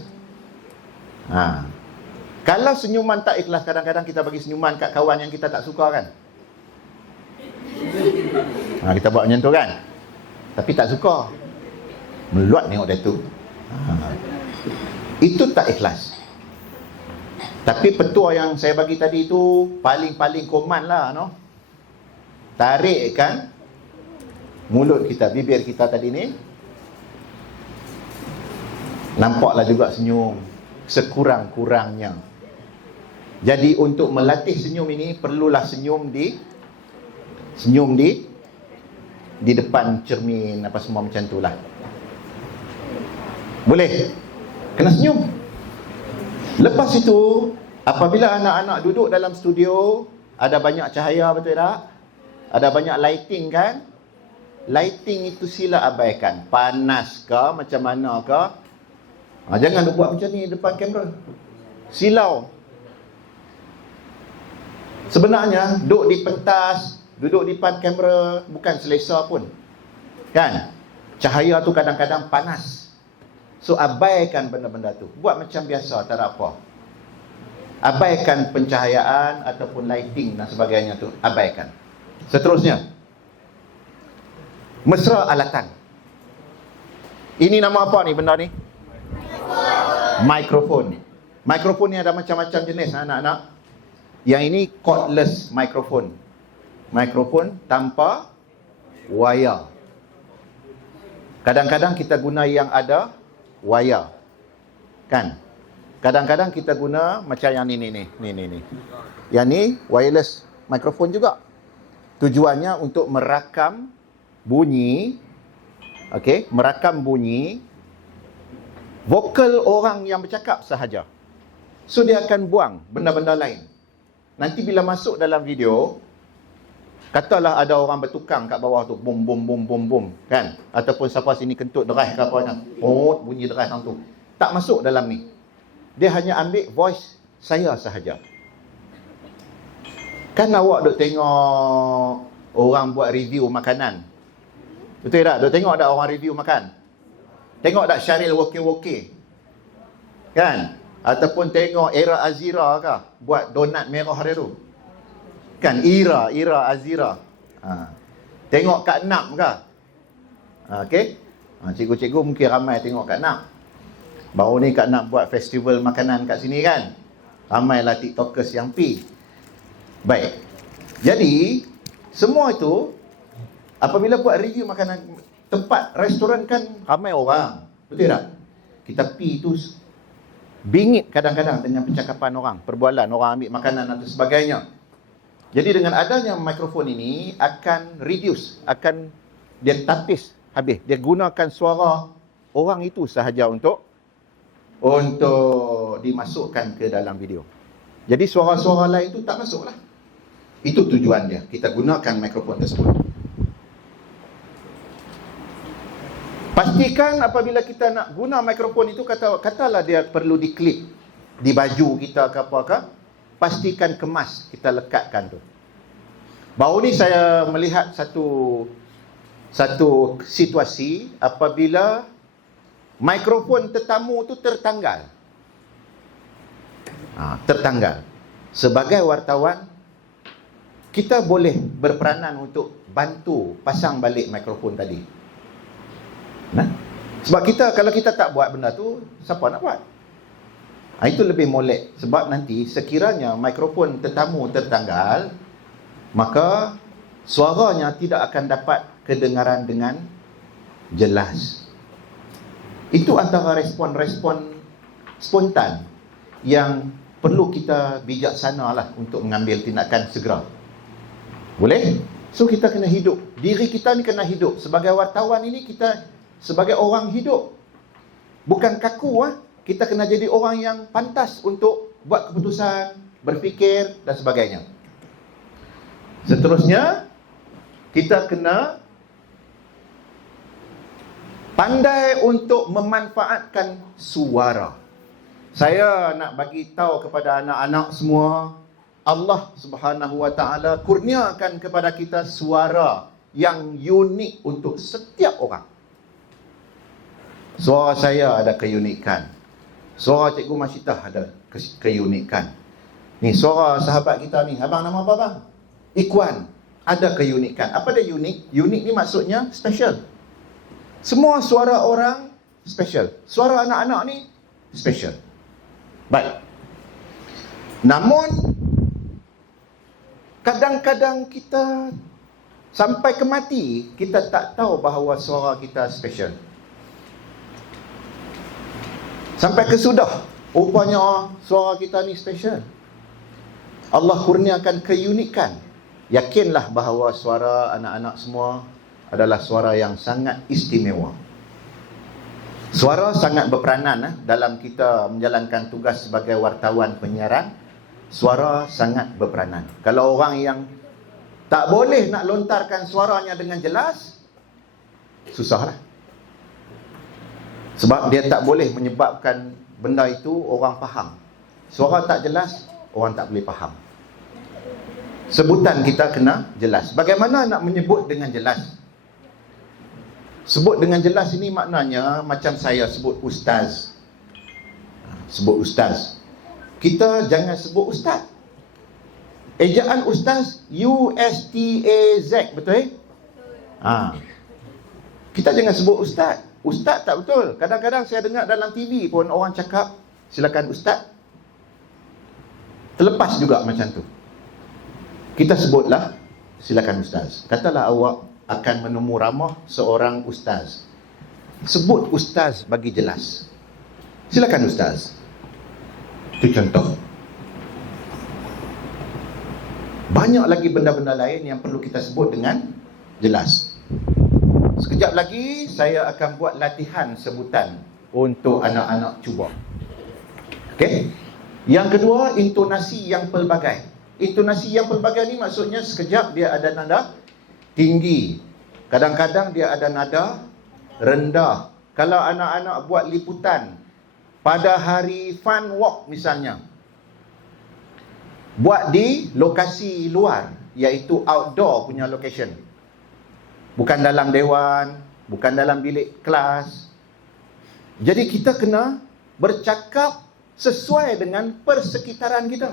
Kalau senyuman tak ikhlas, kadang-kadang kita bagi senyuman kat kawan yang kita tak suka kan. Kita buat macam tu kan. Tapi tak suka. Meluat tengok dia tu. Itu tak ikhlas. Tapi petua yang saya bagi tadi tu paling koman lah, no? Tarikkan mulut kita, bibir kita tadi ni. Nampaklah juga senyum sekurang-kurangnya. Jadi untuk melatih senyum ini, perlulah senyum di depan cermin apa semua macam tu lah. Boleh? Kena senyum. Lepas itu, apabila anak-anak duduk dalam studio, ada banyak cahaya, betul tak? Ada banyak lighting kan? lighting itu sila abaikan. Panas ke, macam mana ke. Jangan buat macam ni depan kamera. Silau. Sebenarnya, duduk di pentas, duduk di depan kamera, bukan selesa pun. Kan? Cahaya tu kadang-kadang panas. So, abaikan benda-benda tu. Buat macam biasa, tak ada apa. Abaikan pencahayaan ataupun lighting dan sebagainya tu. Abaikan. Seterusnya. Mesra alatan. Ini nama apa ni benda ni? Mikrofon. Mikrofon ni ada macam-macam jenis anak-anak. Yang ini cordless mikrofon. Mikrofon tanpa wire. Kadang-kadang kita guna yang ada wire. Kan? Kadang-kadang kita guna macam yang ni. Yang ni wireless mikrofon juga. Tujuannya untuk merakam bunyi, okey, merakam bunyi vokal orang yang bercakap sahaja. So dia akan buang benda-benda lain. Nanti bila masuk dalam video, katalah ada orang bertukang kat bawah tu, bum bum bum bum bum, kan? Ataupun siapa sini kentut deras ke apa kan? Oh, bunyi deras hang tu. Tak masuk dalam ni. Dia hanya ambil voice saya sahaja. Kan awak duk tengok orang buat review makanan. Betul tak? Duk tengok tak orang review makan? Tengok tak Syaril Woki-Woki? Kan? Ataupun tengok Era Azira ke? Buat donat merah dia tu. Kan? Ira Azira. Tengok Kak Nap ke? Okey? Cikgu-cikgu mungkin ramai tengok Kak Nap. Baru ni Kak Nap buat festival makanan kat sini kan? Ramailah TikTokers yang pi. Baik. Jadi, semua itu, apabila buat review makanan, tempat restoran kan ramai orang. Betul tak? Kita pi tu bingit kadang-kadang dengan percakapan orang, perbualan orang ambil makanan atau sebagainya. Jadi dengan adanya mikrofon ini akan reduce, akan dia tapis habis. Dia gunakan suara orang itu sahaja untuk dimasukkan ke dalam video. Jadi suara-suara lain itu tak masuklah. Itu tujuan dia. Kita gunakan mikrofon tersebut. Pastikan apabila kita nak guna mikrofon itu, katalah dia perlu diklip di baju kita ke apakah, pastikan kemas, kita lekatkan tu. Baru ni saya melihat satu situasi apabila mikrofon tetamu tu tertanggal. Tertanggal. Sebagai wartawan, kita boleh berperanan untuk bantu pasang balik mikrofon tadi. Sebab kalau kita tak buat benda tu, siapa nak buat? Itu lebih molek. Sebab nanti sekiranya mikrofon tetamu tertanggal, maka suaranya tidak akan dapat kedengaran dengan jelas. Itu antara respon-respon spontan yang perlu kita bijaksana lah untuk mengambil tindakan segera. Boleh? So kita kena hidup. Diri kita ni kena hidup. Sebagai wartawan ini kita sebagai orang hidup. Bukan kaku. Kita kena jadi orang yang pantas untuk buat keputusan, berfikir dan sebagainya. Seterusnya, kita kena pandai untuk memanfaatkan suara. Saya nak bagi tahu kepada anak-anak semua, Allah Subhanahu wa taala kurniakan kepada kita suara yang unik untuk setiap orang. Suara saya ada keunikan. Suara Cikgu Masyitah ada keunikan. Ni suara sahabat kita ni, abang nama apa bang? Ikwan, ada keunikan. Apa dia unik? Unik ni maksudnya special. Semua suara orang special. Suara anak-anak ni special. Baik. Namun kadang-kadang kita sampai ke mati, kita tak tahu bahawa suara kita special. Sampai ke sudah, rupanya suara kita ni special. Allah kurniakan keunikan. Yakinlah bahawa suara anak-anak semua adalah suara yang sangat istimewa. Suara sangat berperanan dalam kita menjalankan tugas sebagai wartawan penyiaran. Suara sangat berperanan. Kalau orang yang tak boleh nak lontarkan suaranya dengan jelas, susah lah. Sebab dia tak boleh menyebabkan benda itu orang faham. Suara tak jelas, orang tak boleh faham. Sebutan kita kena jelas. Bagaimana nak menyebut dengan jelas? Sebut dengan jelas ini maknanya macam saya sebut ustaz. Sebut ustaz. Kita jangan sebut ustaz. Ejaan ustaz U-S-T-A-Z, betul? Kita jangan sebut ustaz. Ustaz tak betul. Kadang-kadang saya dengar dalam TV pun orang cakap silakan ustaz. Terlepas juga macam tu. Kita sebutlah silakan ustaz. Katalah awak akan menemu ramah seorang ustaz. Sebut ustaz bagi jelas. Silakan ustaz. Itu contoh. Banyak lagi benda-benda lain yang perlu kita sebut dengan jelas. Sekejap lagi saya akan buat latihan sebutan untuk anak-anak cuba. Okey? Yang kedua, intonasi yang pelbagai. Intonasi yang pelbagai ni maksudnya sekejap dia ada nada tinggi. Kadang-kadang dia ada nada rendah. Kalau anak-anak buat liputan pada hari fun walk misalnya, buat di lokasi luar, iaitu outdoor punya location. Bukan dalam dewan, bukan dalam bilik kelas. Jadi kita kena bercakap sesuai dengan persekitaran kita.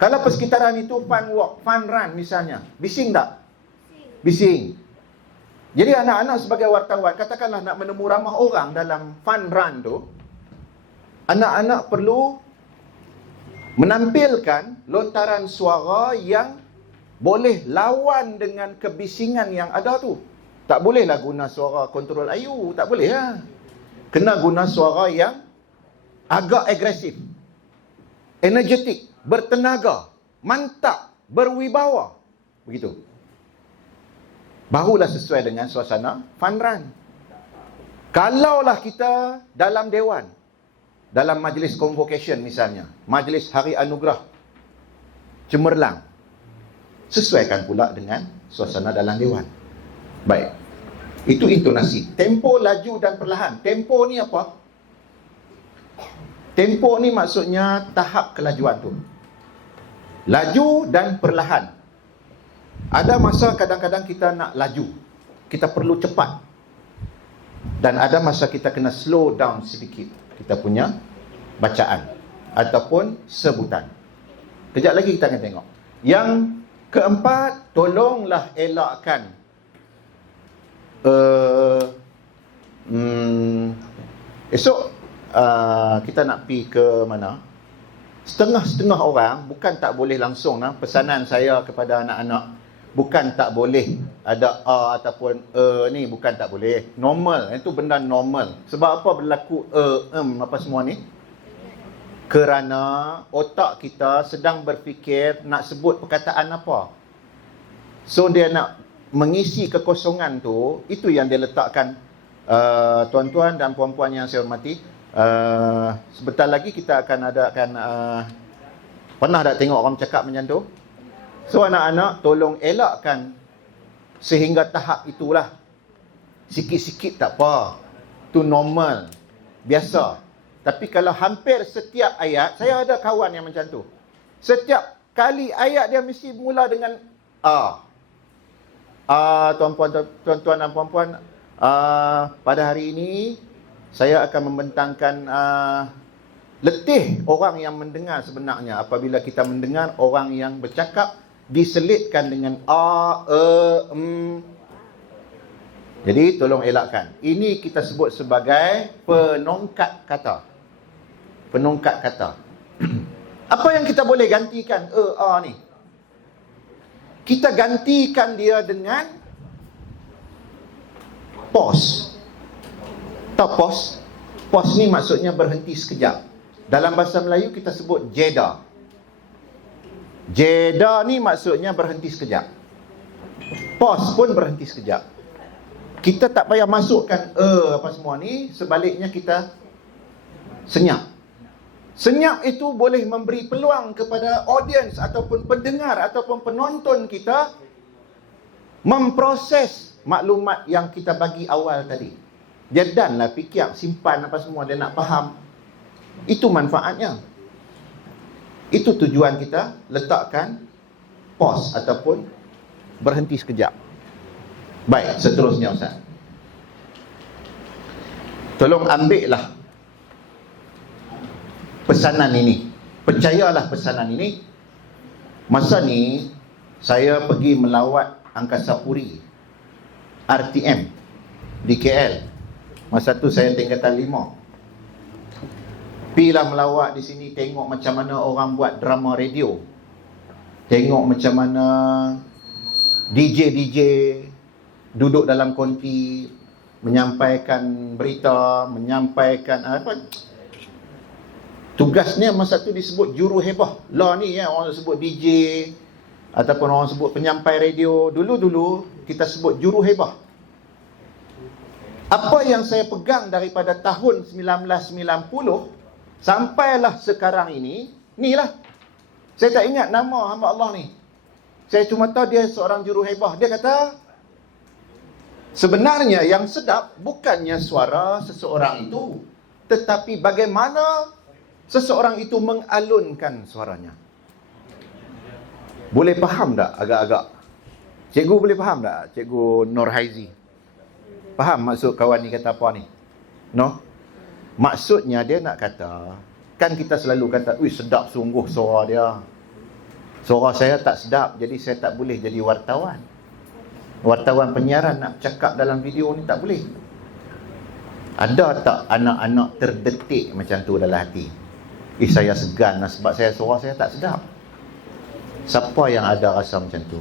Kalau persekitaran itu fun walk, fun run misalnya, bising tak? Bising. Jadi anak-anak sebagai wartawan, katakanlah nak menemu ramah orang dalam fun run tu, anak-anak perlu menampilkan lontaran suara yang boleh lawan dengan kebisingan yang ada tu. Tak bolehlah guna suara kontrol ayu, tak boleh lah. Kena guna suara yang agak agresif, energetik, bertenaga, mantap, berwibawa. Begitu. Barulah sesuai dengan suasana fun run. Kalaulah kita dalam dewan, dalam majlis convocation misalnya, majlis hari anugerah cemerlang, sesuaikan pula dengan suasana dalam dewan. Baik. Itu intonasi. Tempo, laju dan perlahan. Tempo ni apa? Tempo ni maksudnya tahap kelajuan tu. Laju dan perlahan. Ada masa kadang-kadang kita nak laju, kita perlu cepat. Dan ada masa kita kena slow down sedikit kita punya bacaan ataupun sebutan. Kejap lagi kita akan tengok. Yang keempat, tolonglah elakkan esok kita nak pergi ke mana? Setengah-setengah orang, bukan tak boleh langsung pesanan saya kepada anak-anak, bukan tak boleh ada a ataupun ni, bukan tak boleh. Normal, itu benda normal. Sebab apa berlaku apa semua ni? Kerana otak kita sedang berfikir nak sebut perkataan apa. So dia nak mengisi kekosongan tu. Itu yang dia letakkan. Tuan-tuan dan puan-puan yang saya hormati, sebentar lagi kita akan adakan pernah tak tengok orang cakap macam tu? So anak-anak tolong elakkan sehingga tahap itulah. Sikit-sikit tak apa, itu normal, biasa. Tapi kalau hampir setiap ayat, saya ada kawan yang macam tu, setiap kali ayat dia mesti mula dengan A. Tuan-tuan dan puan-puan, pada hari ini saya akan membentangkan letih orang yang mendengar sebenarnya apabila kita mendengar orang yang bercakap diselitkan dengan a, Jadi tolong elakkan. Ini kita sebut sebagai penongkat kata. Penongkat kata. Apa yang kita boleh gantikan a ni? Kita gantikan dia dengan pause. Tahu pause? Pause ni maksudnya berhenti sekejap. Dalam bahasa Melayu kita sebut jeda. Jeda ni maksudnya berhenti sekejap. Pause pun berhenti sekejap. Kita tak payah masukkan apa semua ni, sebaliknya kita senyap. Senyap itu boleh memberi peluang kepada audiens ataupun pendengar ataupun penonton kita memproses maklumat yang kita bagi awal tadi. Dia danlah fikir, simpan apa semua, dia nak faham. Itu manfaatnya. Itu tujuan kita letakkan pause ataupun berhenti sekejap. Baik, seterusnya Ustaz. Tolong ambillah pesanan ini. Percayalah pesanan ini. Masa ni saya pergi melawat Angkasa Puri RTM di KL. Masa tu saya tingkatan 5. Pergilah melawat di sini, tengok macam mana orang buat drama radio. Tengok macam mana DJ duduk dalam konti menyampaikan berita, menyampaikan apa. Tugasnya masa tu disebut juru hebah. Lah ni ya, orang sebut DJ ataupun orang sebut penyampai radio. Dulu-dulu kita sebut juru hebah. Apa yang saya pegang daripada tahun 1990 sampailah sekarang ini, inilah. Saya tak ingat nama hamba Allah ni. Saya cuma tahu dia seorang juru hebah. Dia kata, sebenarnya yang sedap bukannya suara seseorang itu, tetapi bagaimana seseorang itu mengalunkan suaranya. Boleh faham tak agak-agak? Cikgu boleh faham tak? Cikgu Nur Haizi. Faham maksud kawan ni kata apa ni? No? Maksudnya dia nak kata, kan kita selalu kata, "Ui, sedap sungguh suara dia. Suara saya tak sedap, jadi saya tak boleh jadi wartawan. Wartawan penyiaran nak cakap dalam video ni tak boleh." Ada tak anak-anak terdetik macam tu dalam hati? Saya segan lah sebab suara saya tak sedap. Siapa yang ada rasa macam tu?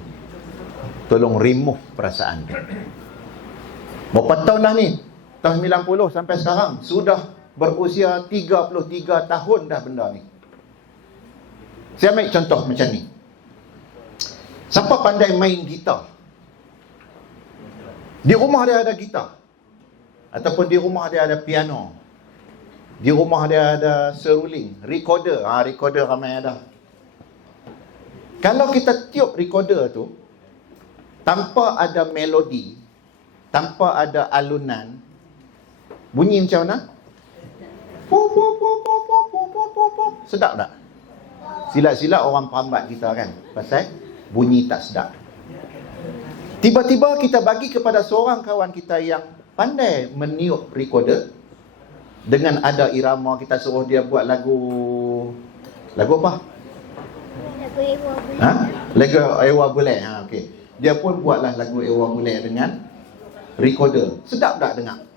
Tolong remove perasaan tu. Berapa tahun dah ni? Tahun 90 sampai sekarang. Sudah berusia 33 tahun dah benda ni. Saya ambil contoh macam ni. Siapa pandai main gitar? Di rumah dia ada gitar. Ataupun di rumah dia ada piano. Di rumah dia ada seruling, recorder. Recorder ramai ada. Kalau kita tiup recorder tu tanpa ada melodi, tanpa ada alunan, bunyi macam mana? Sedap tak? Silat-silat orang perambat kita kan, pasal bunyi tak sedap. Tiba-tiba kita bagi kepada seorang kawan kita yang pandai meniup recorder, dengan ada irama, kita suruh dia buat lagu apa? Lagu Ewa Bulai. Okey. Dia pun buatlah lagu Ewa Bulai dengan recorder. Sedap tak dengar?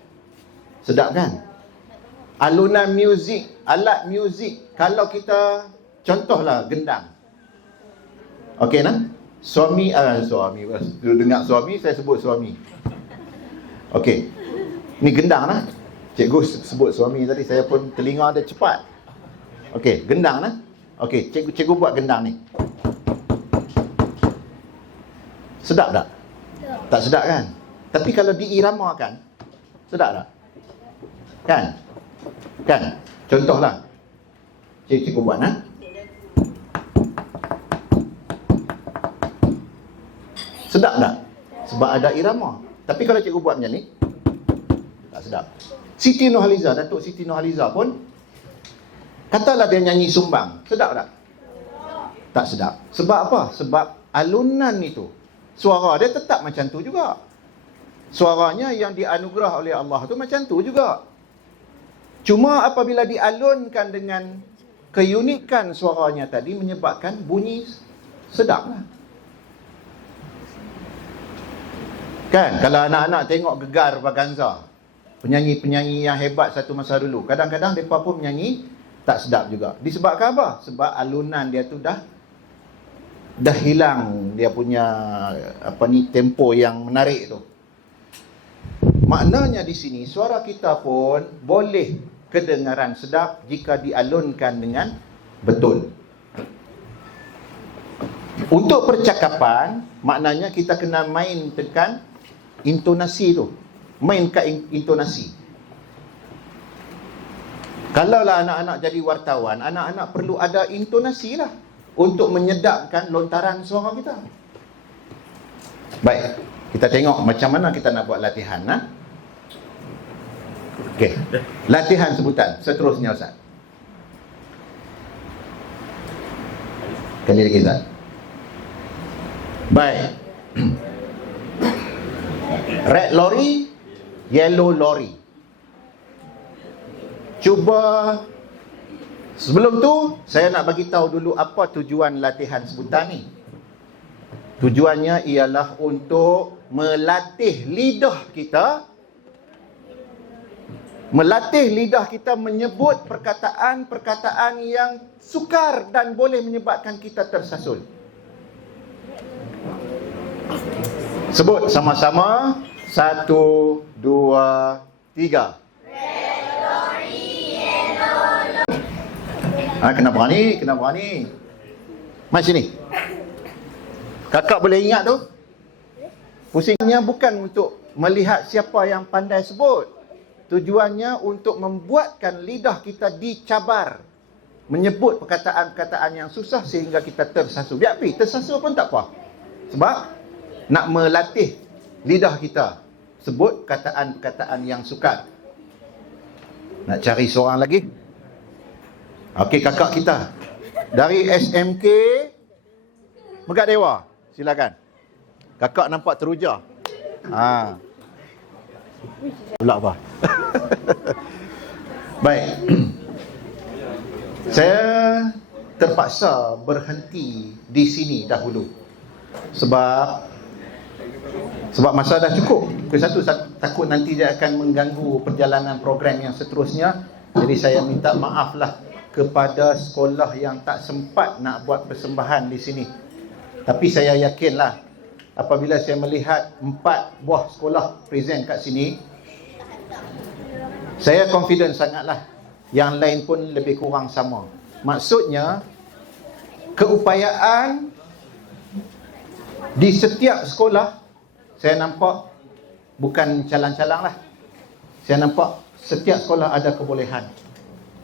Sedap kan? Alunan muzik, alat muzik, kalau kita contohlah gendang. Okey nah? Suami, dengar suami, saya sebut suami. Okey. Ni gendang lah. Cikgu sebut suami tadi, saya pun telinga dia cepat. Okey, gendang lah. Okey, cikgu buat gendang ni. Sedap tak? Tak sedap kan? Tapi kalau diiramakan, sedap tak? Kan? Kan? Contohlah. Cikgu buat nah. Sedap tak? Sebab ada irama. Tapi kalau cikgu buat macam ni, tak sedap. Siti Nurhaliza, Datuk Siti Nurhaliza pun, katalah dia nyanyi sumbang, sedap tak? Tak sedap. Sebab apa? Sebab alunan itu, suara dia tetap macam tu juga. Suaranya yang dianugerah oleh Allah tu macam tu juga. Cuma apabila dialunkan dengan keunikan suaranya tadi, menyebabkan bunyi sedap lah. Kan? Kalau anak-anak tengok Gegar Vaganza, penyanyi-penyanyi yang hebat satu masa dulu, kadang-kadang mereka pun menyanyi tak sedap juga. Disebabkan apa? Sebab alunan dia tu dah hilang dia punya tempo yang menarik tu. Maknanya di sini suara kita pun boleh kedengaran sedap jika dialunkan dengan betul. Untuk percakapan, maknanya kita kena main tekan intonasi tu. Main kat intonasi. Kalaulah anak-anak jadi wartawan, anak-anak perlu ada intonasi lah untuk menyedapkan lontaran suara kita. Baik, Kita tengok macam mana kita nak buat latihan. Okey. Latihan sebutan. Seterusnya Ustaz. Kali lagi Ustaz. Baik. Red lorry, yellow lorry. Cuba sebelum tu saya nak bagi tahu dulu apa tujuan latihan sebutan ni. Tujuannya ialah untuk melatih lidah kita, menyebut perkataan-perkataan yang sukar dan boleh menyebabkan kita tersasul. Sebut sama-sama. 1, 2, 3. Kena berani. Mari sini. Kakak boleh ingat tu? Pusingnya bukan untuk melihat siapa yang pandai sebut. Tujuannya untuk membuatkan lidah kita dicabar, menyebut perkataan-perkataan yang susah sehingga kita tersasul. Biar pergi, tersasul pun tak apa. Sebab nak melatih lidah kita sebut perkataan-perkataan yang sukar. Nak cari seorang lagi? Okey, kakak kita dari SMK Megat Dewa. Silakan. Kakak nampak teruja. Pula apa? Baik. Saya terpaksa berhenti di sini dahulu. Sebab masa dah cukup. Satu, takut nanti dia akan mengganggu perjalanan program yang seterusnya. Jadi saya minta maaflah kepada sekolah yang tak sempat nak buat persembahan di sini. Tapi saya yakinlah apabila saya melihat 4 buah sekolah present kat sini, saya confident sangatlah yang lain pun lebih kurang sama. Maksudnya keupayaan di setiap sekolah saya nampak bukan calang-calang lah. Saya nampak setiap sekolah ada kebolehan,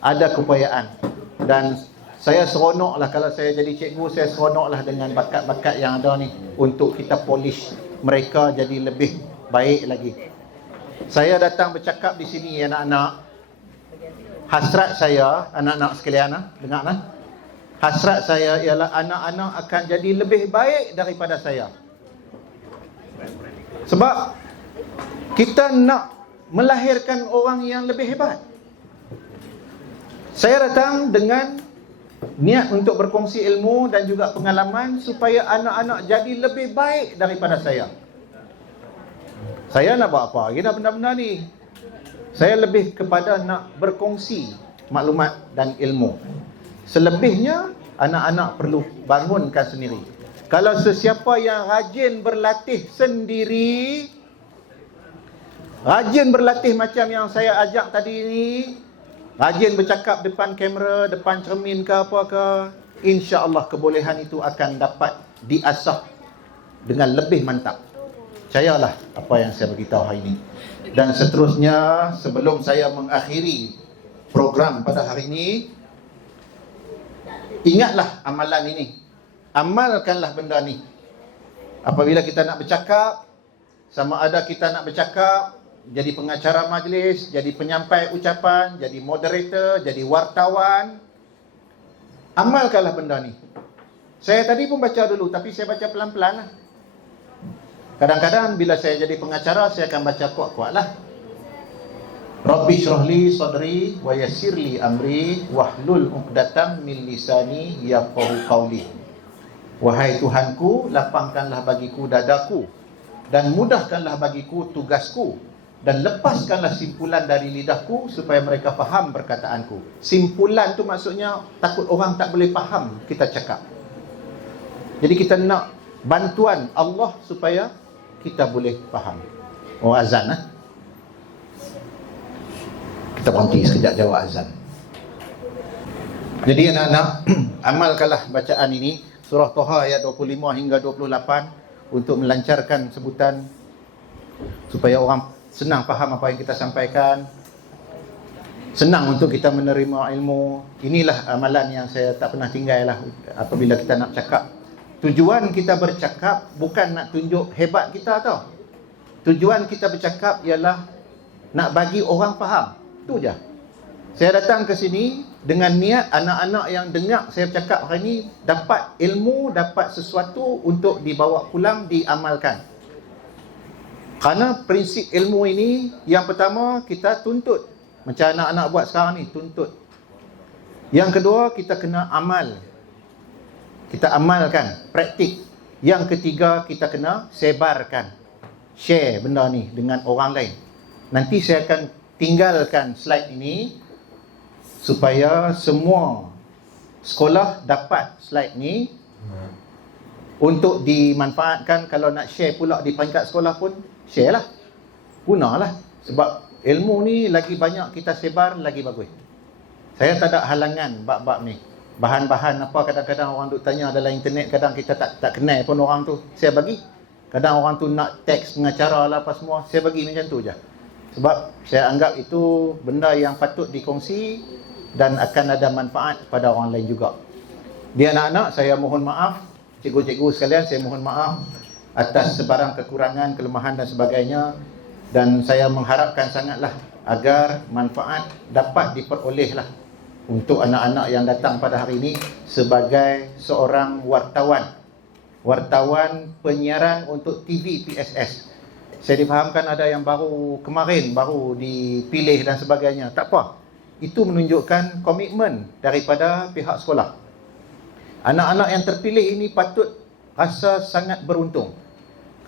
ada keupayaan. Dan saya seronoklah kalau saya jadi cikgu, saya seronoklah dengan bakat-bakat yang ada ni untuk kita polish mereka jadi lebih baik lagi. Saya datang bercakap di sini anak-anak. Hasrat saya, anak-anak sekalian, dengarlah. Hasrat saya ialah anak-anak akan jadi lebih baik daripada saya. Sebab kita nak melahirkan orang yang lebih hebat. Saya datang dengan niat untuk berkongsi ilmu dan juga pengalaman supaya anak-anak jadi lebih baik daripada saya. Saya nak buat apa lagi dah benda-benda ni? Saya lebih kepada nak berkongsi maklumat dan ilmu. Selebihnya anak-anak perlu bangunkan sendiri. Kalau sesiapa yang rajin berlatih sendiri, rajin berlatih macam yang saya ajak tadi ni, rajin bercakap depan kamera, depan cermin ke apa ke, insya-Allah kebolehan itu akan dapat diasah dengan lebih mantap. Percayalah apa yang saya beritahu hari ini. Dan seterusnya, sebelum saya mengakhiri program pada hari ini, ingatlah amalan ini. Amalkanlah benda ni. Apabila kita nak bercakap, sama ada kita nak bercakap jadi pengacara majlis, jadi penyampai ucapan, jadi moderator, jadi wartawan, amalkanlah benda ni. Saya tadi pun baca dulu, tapi saya baca pelan-pelan lah. Kadang-kadang bila saya jadi pengacara, saya akan baca kuat-kuat lah. Rabbi syrahli sadri wa yassirli amri wahlul 'uqdatam min lisani yafqahu qawli. Wahai Tuhanku, lapangkanlah bagiku dadaku dan mudahkanlah bagiku tugasku, dan lepaskanlah simpulan dari lidahku supaya mereka faham perkataanku. Simpulan tu maksudnya takut orang tak boleh faham kita cakap. Jadi kita nak bantuan Allah supaya kita boleh faham. Oh, azan lah. Kita berhenti sekejap jawab azan. Jadi anak-anak, amalkanlah bacaan ini, surah Toha ayat 25 hingga 28, untuk melancarkan sebutan supaya orang senang faham apa yang kita sampaikan, senang untuk kita menerima ilmu. Inilah amalan yang saya tak pernah tinggal lah apabila kita nak cakap. Tujuan kita bercakap bukan nak tunjuk hebat kita tau. Tujuan kita bercakap ialah nak bagi orang faham. Tu je. Saya datang ke sini dengan niat anak-anak yang dengar saya bercakap hari ini dapat ilmu, dapat sesuatu untuk dibawa pulang, diamalkan. Kerana prinsip ilmu ini, yang pertama kita tuntut. Macam anak-anak buat sekarang ni, tuntut. Yang kedua, kita kena amal. Kita amalkan, praktik. Yang ketiga, kita kena sebarkan. Share benda ni dengan orang lain. Nanti saya akan tinggalkan slide ini supaya semua sekolah dapat slide ni untuk dimanfaatkan. Kalau nak share pula di peringkat sekolah pun, share lah, gunalah. Sebab ilmu ni lagi banyak kita sebar, lagi bagus. Saya tak ada halangan bab-bab ni. Bahan-bahan apa kadang-kadang orang duk tanya dalam internet, kadang kita tak kenal pun orang tu, saya bagi. Kadang orang tu nak teks pengacara lah apa semua, saya bagi macam tu je. Sebab saya anggap itu benda yang patut dikongsi dan akan ada manfaat pada orang lain juga. Dia anak-anak, saya mohon maaf, cikgu-cikgu sekalian, saya mohon maaf atas sebarang kekurangan, kelemahan dan sebagainya. Dan saya mengharapkan sangatlah agar manfaat dapat diperolehlah untuk anak-anak yang datang pada hari ini sebagai seorang wartawan penyiaran untuk TV PSS. Saya difahamkan ada yang baru kemarin baru dipilih dan sebagainya. Tak apa. Itu menunjukkan komitmen daripada pihak sekolah. Anak-anak yang terpilih ini patut rasa sangat beruntung.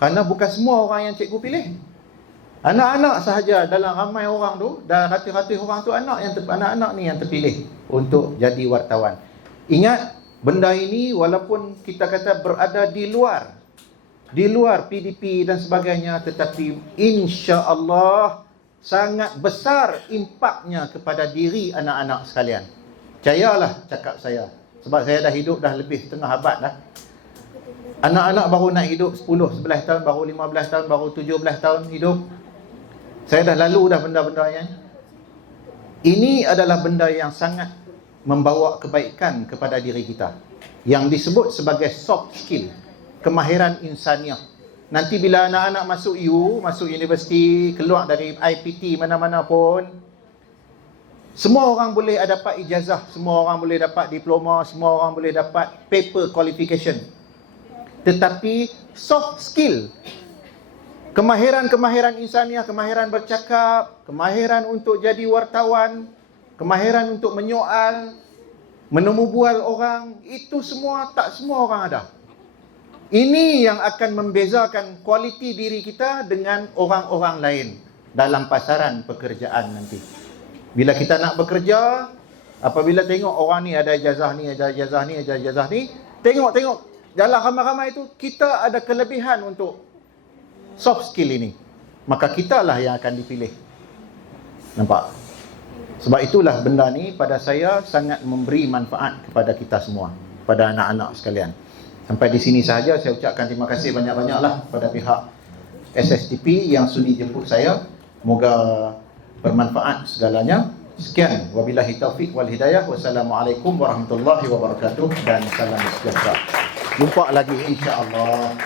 Kerana bukan semua orang yang cikgu pilih. Anak-anak sahaja dalam ramai orang tu, dan ratus-ratus orang tu anak-anak ni yang terpilih untuk jadi wartawan. Ingat, benda ini walaupun kita kata berada di luar PDP dan sebagainya, tetapi insya-Allah sangat besar impaknya kepada diri anak-anak sekalian. Percayalah cakap saya. Sebab saya dah hidup dah lebih setengah abad dah. Anak-anak baru nak hidup 10, 11 tahun, baru 15 tahun, baru 17 tahun hidup. Saya dah lalu dah benda-benda yang ini adalah benda yang sangat membawa kebaikan kepada diri kita, yang disebut sebagai soft skill, kemahiran insaniah. Nanti bila anak-anak masuk universiti, keluar dari IPT mana-mana pun, semua orang boleh dapat ijazah, semua orang boleh dapat diploma, semua orang boleh dapat paper qualification. Tetapi soft skill, kemahiran insaniah, kemahiran bercakap, kemahiran untuk jadi wartawan, kemahiran untuk menyoal, menemubual orang, itu semua tak semua orang ada. Ini yang akan membezakan kualiti diri kita dengan orang-orang lain dalam pasaran pekerjaan nanti. Bila kita nak bekerja, apabila tengok orang ni ada ijazah ni, ada ijazah ni, ada ijazah ni, tengok dalam ramai-ramai itu kita ada kelebihan untuk soft skill ini, maka kita lah yang akan dipilih. Nampak? Sebab itulah benda ni pada saya sangat memberi manfaat kepada kita semua, pada anak-anak sekalian. Sampai di sini sahaja, saya ucapkan terima kasih banyak-banyaklah pada pihak SSTP yang sudi jemput saya. Moga bermanfaat segalanya. Sekian, wabillahi taufiq wal hidayah. Wassalamualaikum warahmatullahi wabarakatuh dan salam sejahtera. Jumpa lagi insya-Allah.